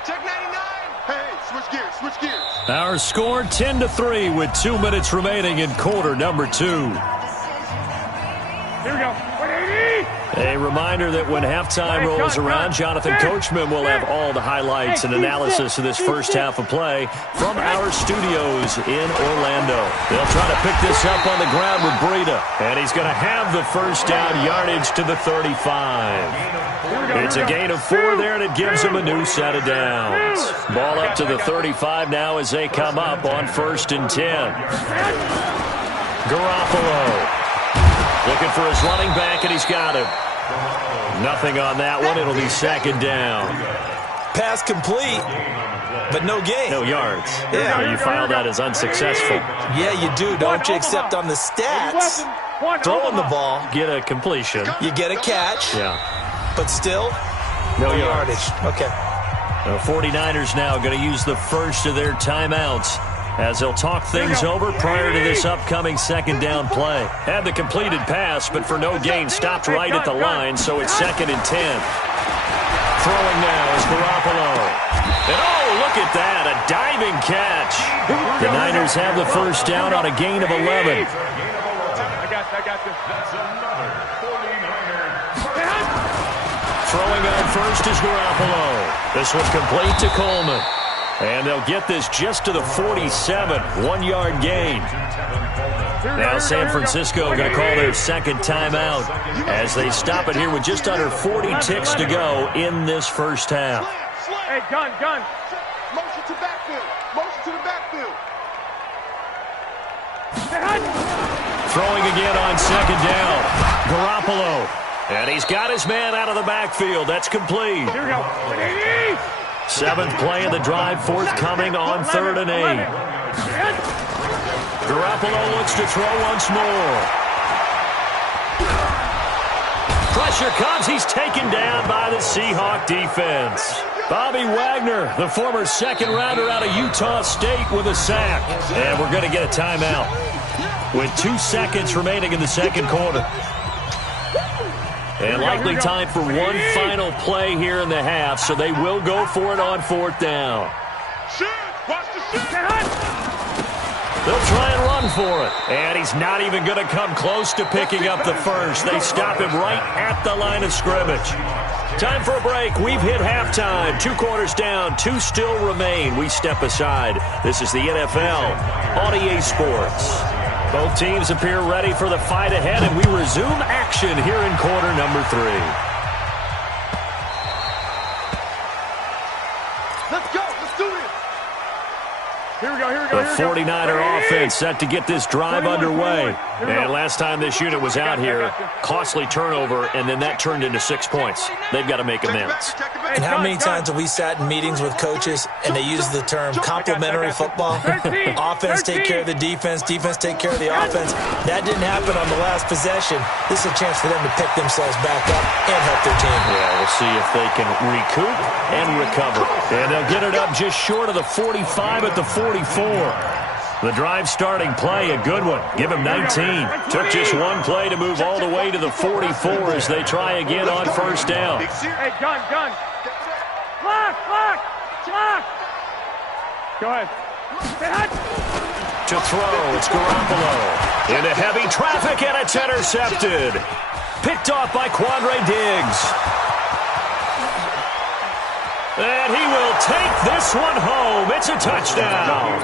Check 99. Hey, switch gears. Our score 10-3 with 2 minutes remaining in quarter number 2. Here we go. 180. A reminder that when halftime rolls around, Jonathan Coachman will have all the highlights and analysis of this first half of play from our studios in Orlando. They'll try to pick this up on the ground with Breida, and he's going to have the 1st down yardage to the 35. It's a gain of 4 there, and it gives him a new set of downs. Ball up to the 35 now as they come up on 1st and 10. Garoppolo. Looking for his running back, and he's got him. Nothing on that one. It'll be 2nd down. Pass complete, but no gain. No yards. Yeah. So you file that as unsuccessful. Yeah, you do, don't you? Except on the stats, throwing the ball, Get a completion. you get a catch, Yeah. but still, No yardage. Okay. The 49ers now going to use the first of their timeouts as they'll talk things over prior to this upcoming 2nd down play. Had the completed pass, but for no gain, stopped right at the line, so it's 2nd and 10. Throwing now is Garoppolo. And oh, look at that, a diving catch. The Niners have the 1st down on a gain of 11. I got this. That's another 49er. Throwing on 1st is Garoppolo. This one complete to Coleman. And they'll get this just to the 47, 1-yard gain. Now San Francisco going to call their 2nd timeout as they stop it here with just under 40 ticks to go in this first half. Hey, gun. Motion to backfield. Motion to the backfield. Throwing again on 2nd down. Garoppolo. And he's got his man out of the backfield. That's complete. Here we go. 180. 7th play of the drive forthcoming on 3rd and 8. Garoppolo looks to throw once more. Pressure comes. He's taken down by the Seahawk defense. Bobby Wagner, the former 2nd rounder out of Utah State, with a sack. And we're going to get a timeout with 2 seconds remaining in the 2nd quarter. And likely time for one final play here in the half, so they will go for it on 4th down. They'll try and run for it. And he's not even going to come close to picking up the first. They stop him right at the line of scrimmage. Time for a break. We've hit halftime. 2 quarters down. 2 still remain. We step aside. This is the NFL on EA Sports. Both teams appear ready for the fight ahead, and we resume action here in quarter number 3. Let's go. Let's do this. Here we go. The 49er offense set to get this drive underway. And last time this unit was out here, costly turnover, and then that turned into 6 points. They've got to make amends. And how many times have we sat in meetings with coaches and they use the term complementary football? Offense take care of the defense, defense take care of the offense. That didn't happen on the last possession. This is a chance for them to pick themselves back up and help their team. Yeah, we'll see if they can recoup and recover. And they'll get it up just short of the 45 at the 44. The drive starting play, a good one. Give him 19. Took just one play to move all the way to the 44 as they try again on 1st down. Hey, gun. Lock. Go ahead. To throw, it's Garoppolo. Into heavy traffic, and it's intercepted. Picked off by Quandre Diggs. And he will take this one home. It's a touchdown.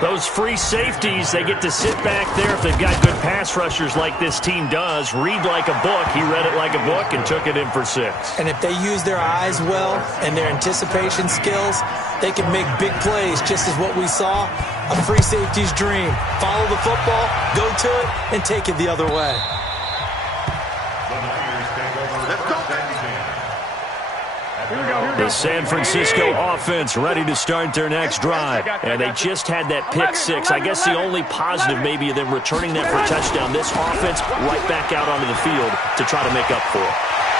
Those free safeties, they get to sit back there if they've got good pass rushers like this team does. Read like a book. He read it like a book and took it in for 6. And if they use their eyes well and their anticipation skills, they can make big plays, just as what we saw. A free safety's dream. Follow the football, go to it, and take it the other way. The San Francisco offense ready to start their next drive. And they just had that pick 6. I guess the only positive maybe of them returning that for a touchdown. This offense right back out onto the field to try to make up for it.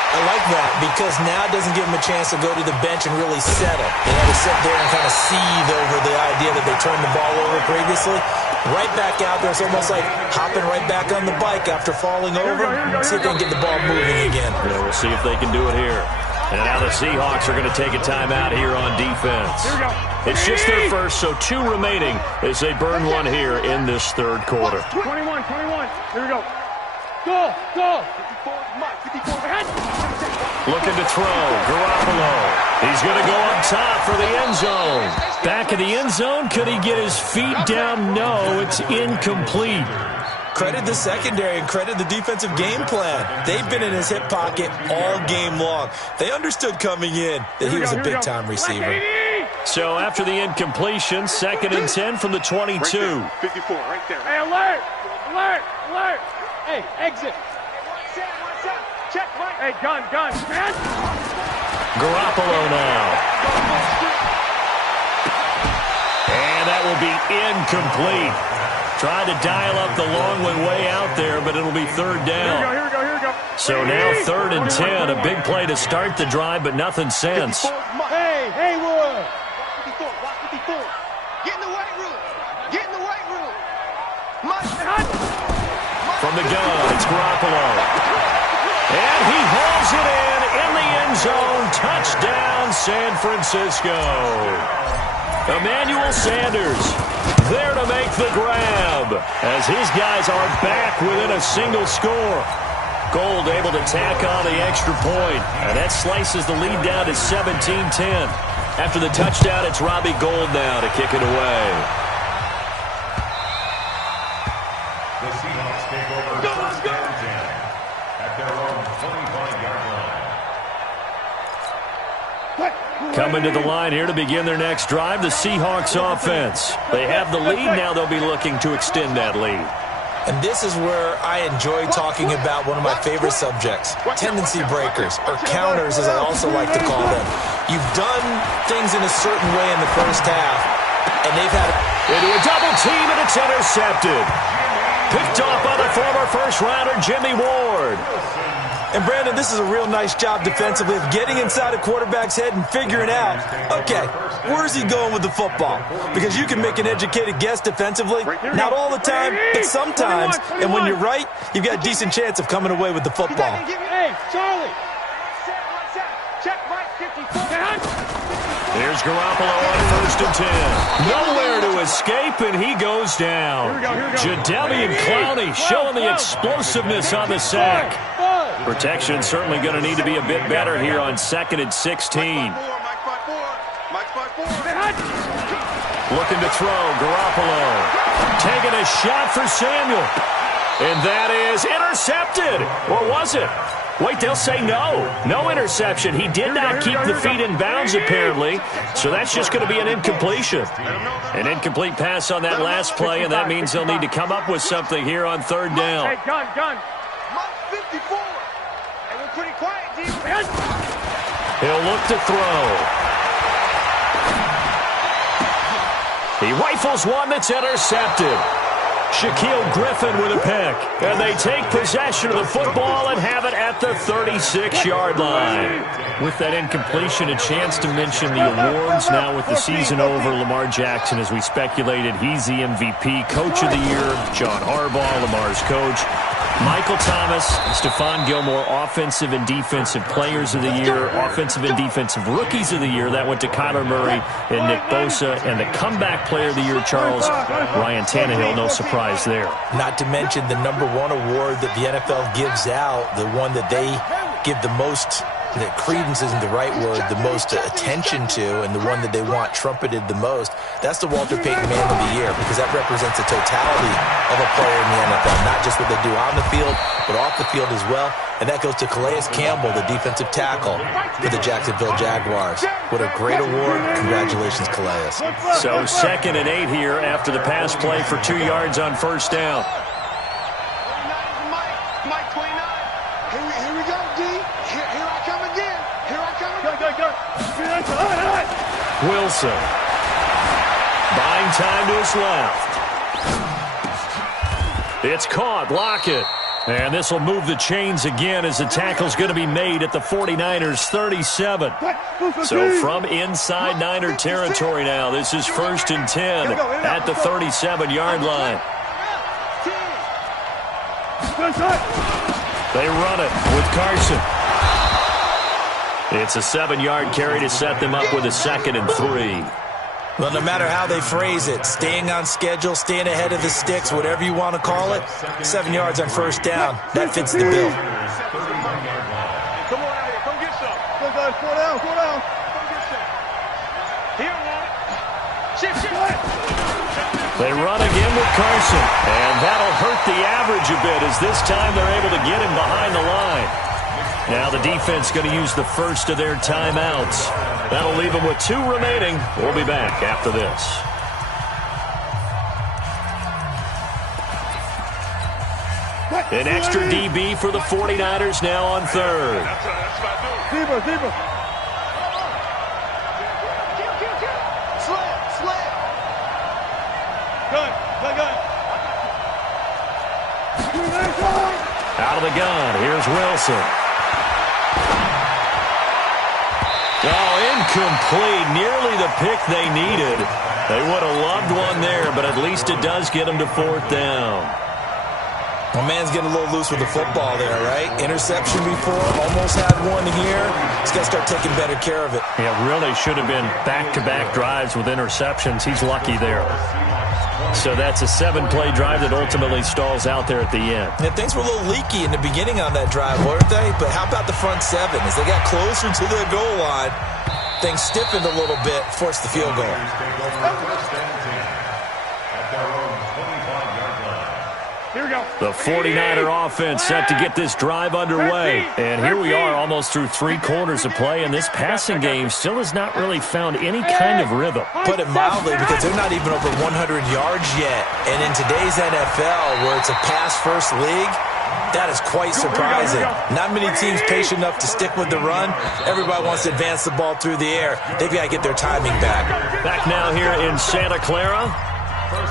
I like that because now it doesn't give them a chance to go to the bench and really settle. They had to sit there and kind of seethe over the idea that they turned the ball over previously. Right back out there. It's almost like hopping right back on the bike after falling over. See if they can get the ball moving again. Yeah, we'll see if they can do it here. And now the Seahawks are going to take a timeout here on defense. It's just their first, so 2 remaining as they burn one here in this 3rd quarter. 21. Here we go. Go. 54. Looking to throw. Garoppolo. He's going to go up top for the end zone. Back in the end zone. Could he get his feet down? No, it's incomplete. Credit the secondary and credit the defensive game plan. They've been in his hip pocket all game long. They understood coming in that he was a big-time receiver. So after the incompletion, 2nd and 10 from the 22. Right 54, right there. Hey, alert. Hey, exit. Check, right. Hey, gun. Man. Garoppolo now. And that will be incomplete. Tried to dial up the long one way out there, but it'll be 3rd down. Here we go. So now 3rd and 10. A big play to start the drive, but nothing since. Hey, Haywood. 54. Get in the weight room. From the gun, it's Garoppolo. And he hauls it in the end zone. Touchdown, San Francisco. Emmanuel Sanders there to make the grab as his guys are back within a single score. Gold able to tack on the extra point, and that slices the lead down to 17-10. After the touchdown, it's Robbie Gould now to kick it away. The Seahawks take over 1st and 10 at their own 25-yard line. Coming to the line here to begin their next drive, the Seahawks offense. They have the lead. Now they'll be looking to extend that lead. And this is where I enjoy talking about one of my favorite subjects, tendency breakers, or counters as I also like to call them. You've done things in a certain way in the first half, and they've had into a double team, and it's intercepted. Picked off by the former first-rounder, Jimmy Ward. And, Brandon, this is a real nice job defensively of getting inside a quarterback's head and figuring out, okay, where's he going with the football? Because you can make an educated guess defensively, not all the time, but sometimes. And when you're right, you've got a decent chance of coming away with the football. Hey, Charlie. Check right 54. Here's Garoppolo on 1st and 10. Nowhere to escape, and he goes down. Jadeveon Clowney showing the explosiveness on the sack. Protection certainly going to need to be a bit better here on 2nd and 16. Looking to throw, Garoppolo. Taking a shot for Samuel. And that is intercepted. Or was it? Wait, they'll say no. No interception. He did not keep the feet in bounds, apparently. So that's just going to be an incompletion. An incomplete pass on that last play, and that means they'll need to come up with something here on 3rd down. Hey, gun. 54. And we're pretty quiet, D. He'll look to throw. He rifles one that's intercepted. Shaquille Griffin with a pick. And they take possession of the football and have it at the 36-yard line. With that incompletion, a chance to mention the awards. Now with the season over, Lamar Jackson, as we speculated, he's the MVP, Coach of the Year. John Harbaugh, Lamar's coach. Michael Thomas, Stephon Gilmore, Offensive and Defensive Players of the Year, Offensive and Defensive Rookies of the Year. That went to Kyler Murray and Nick Bosa. And the Comeback Player of the Year, Charles, Ryan Tannehill, no surprise there. Not to mention the #1 award that the NFL gives out, the one that they give the most, that credence isn't the right word, the most attention to, and the one that they want trumpeted the most. That's the Walter Payton Man of the Year, because that represents the totality of a player in the NFL, not just what they do on the field, but off the field as well. And that goes to Calais Campbell, the defensive tackle for the Jacksonville Jaguars. What a great award. Congratulations, Calais. So 2nd and 8 here after the pass play for 2 yards on 1st down. Mike 29. Here we go, D. Here I come again. Go. Wilson. Buying time to his left. It's caught. Lockett. And this will move the chains again as the tackle's going to be made at the 49ers 37. So from inside Niner territory now, this is 1st and 10 at the 37-yard line. They run it with Carson. It's a 7-yard carry to set them up with a 2nd and 3. Well, no matter how they phrase it, staying on schedule, staying ahead of the sticks, whatever you want to call it, 7 yards on 1st down, that fits the bill. Come on out here. Come get some. Go down. Come get some. Here, man. Shift. They run again with Carson, and that'll hurt the average a bit as this time they're able to get him behind the line. Now the defense going to use the first of their timeouts. That'll leave them with 2 remaining. We'll be back after this. An extra DB for the 49ers now on 3rd. Zebra. Slam. Gun. Out of the gun. Here's Wilson. Oh, incomplete. Nearly the pick they needed. They would have loved one there, but at least it does get them to 4th down. Well, man's getting a little loose with the football there, right? Interception before, almost had one here. He's got to start taking better care of it. Yeah, really should have been back-to-back drives with interceptions. He's lucky there. So that's a 7-play drive that ultimately stalls out there at the end. And things were a little leaky in the beginning on that drive, weren't they? But how about the front 7? As they got closer to the goal line, things stiffened a little bit, forced the field goal. Here we go. The 49er offense set to get this drive underway. And here we are almost through 3 quarters of play, and this passing game still has not really found any kind of rhythm. Put it mildly, because they're not even over 100 yards yet. And in today's NFL, where it's a pass-first league, that is quite surprising. Not many teams patient enough to stick with the run. Everybody wants to advance the ball through the air. They've got to get their timing back. Back now here in Santa Clara.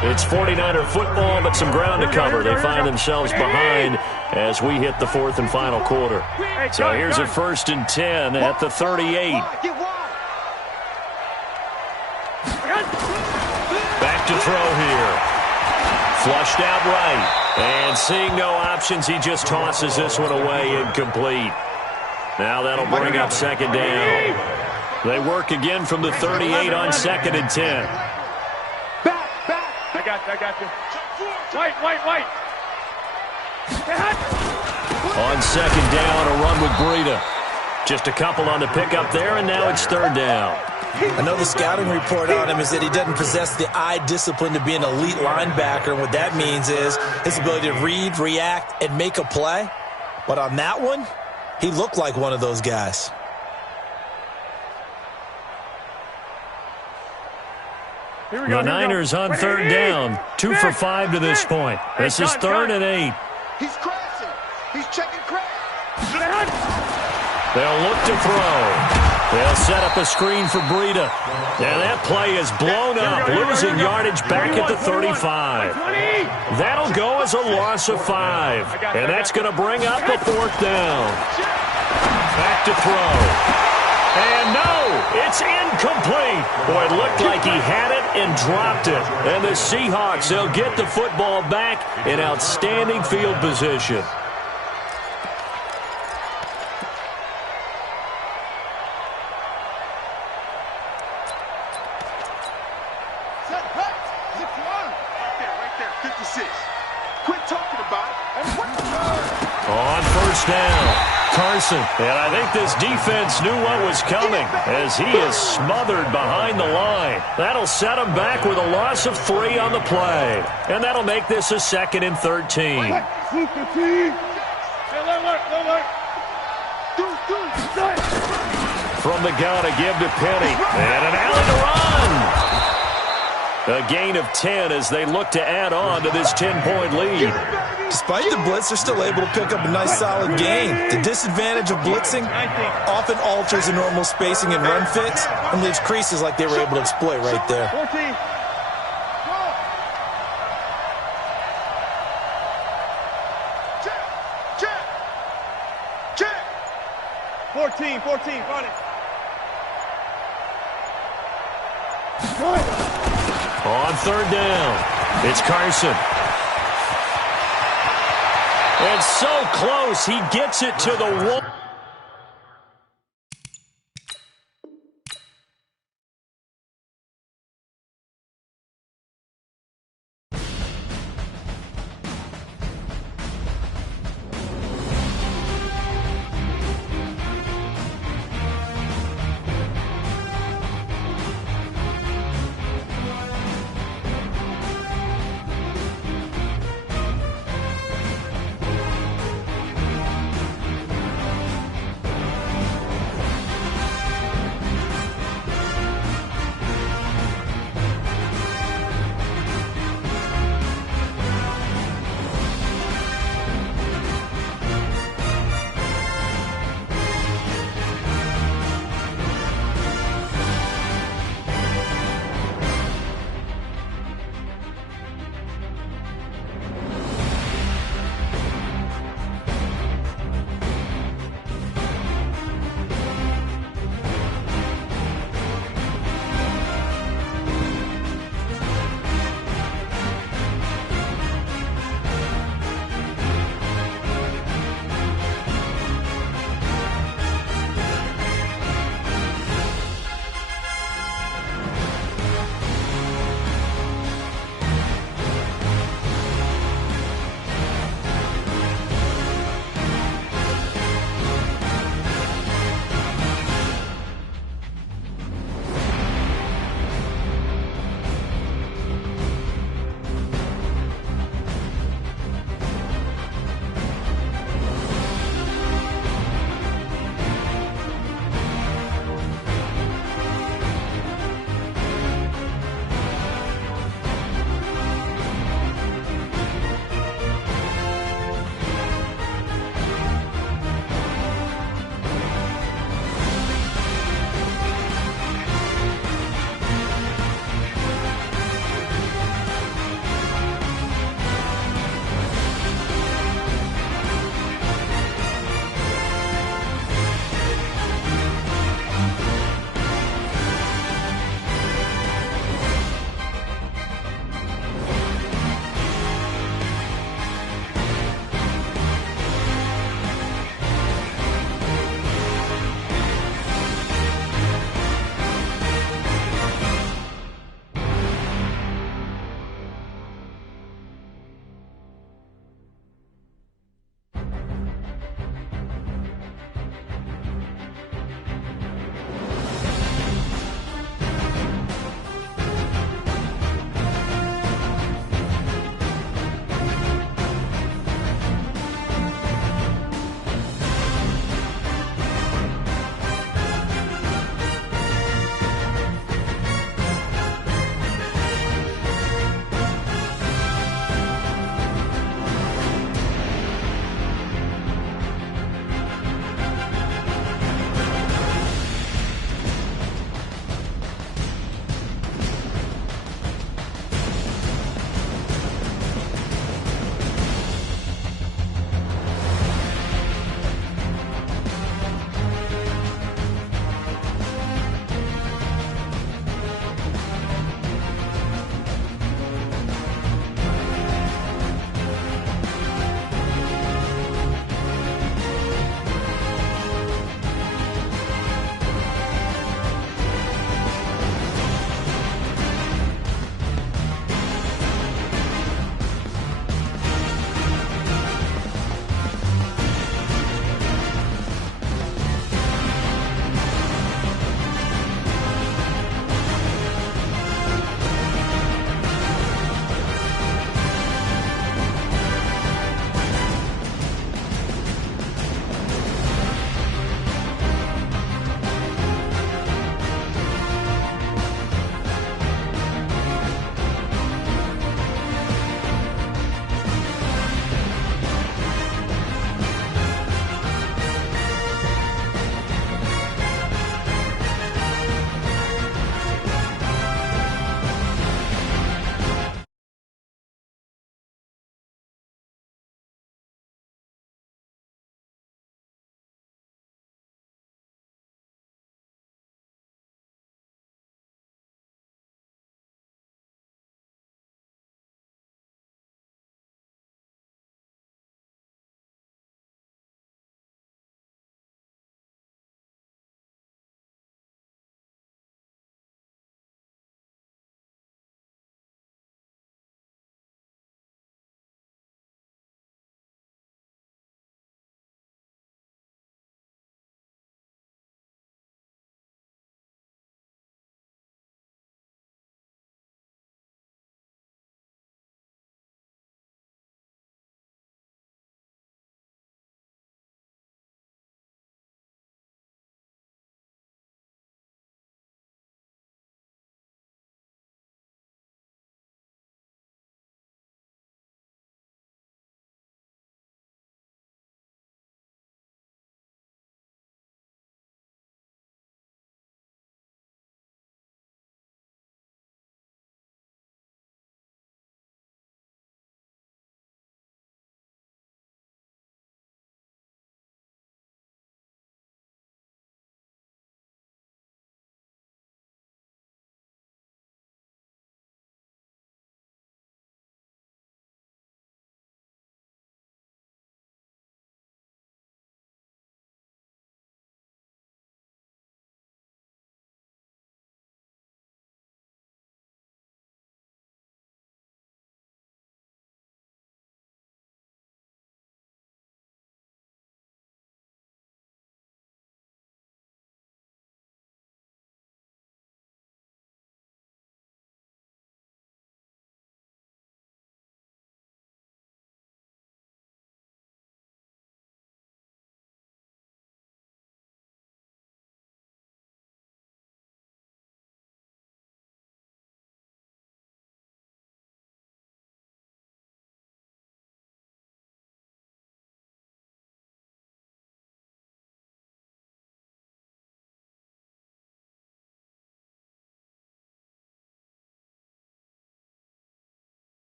It's 49er football, but some ground to cover. They find themselves behind as we hit the fourth and final quarter. So here's a 1st and 10 at the 38. Back to throw here. Flushed out right. And seeing no options, he just tosses this one away incomplete. Now that'll bring up 2nd down. They work again from the 38 on 2nd and 10. Back. I got you. White. On 2nd down, a run with Breida. Just a couple on the pickup there, and now it's 3rd down. I know the scouting report on him is that he doesn't possess the eye discipline to be an elite linebacker, and what that means is his ability to read, react, and make a play. But on that one, he looked like one of those guys. The Niners on 3rd down, 2 for 5 to this point. This is 3rd and 8. He's crashing. He's checking crash. They'll look to throw. They'll set up a screen for Breida. And that play is blown up, losing yardage back at the 35. That'll go as a loss of 5. And that's going to bring up a 4th down. Back to throw. And no, it's incomplete. Boy, it looked like he had it and dropped it. And the Seahawks, they'll get the football back in outstanding field position. Right there, 56. Quit talking about it. On 1st down. Carson, and I think this defense knew what was coming as he is smothered behind the line. That'll set him back with a loss of 3 on the play. And that'll make this a 2nd and 13. From the gun, a give to Penny. And an alley to run. A gain of 10 as they look to add on to this 10-point lead. Despite the blitz, they're still able to pick up a nice solid gain. The disadvantage of blitzing often alters the normal spacing and run fits and leaves creases like they were able to exploit right there. 14. 14, run it. On 3rd down, it's Carson. And so close, he gets it to the wall.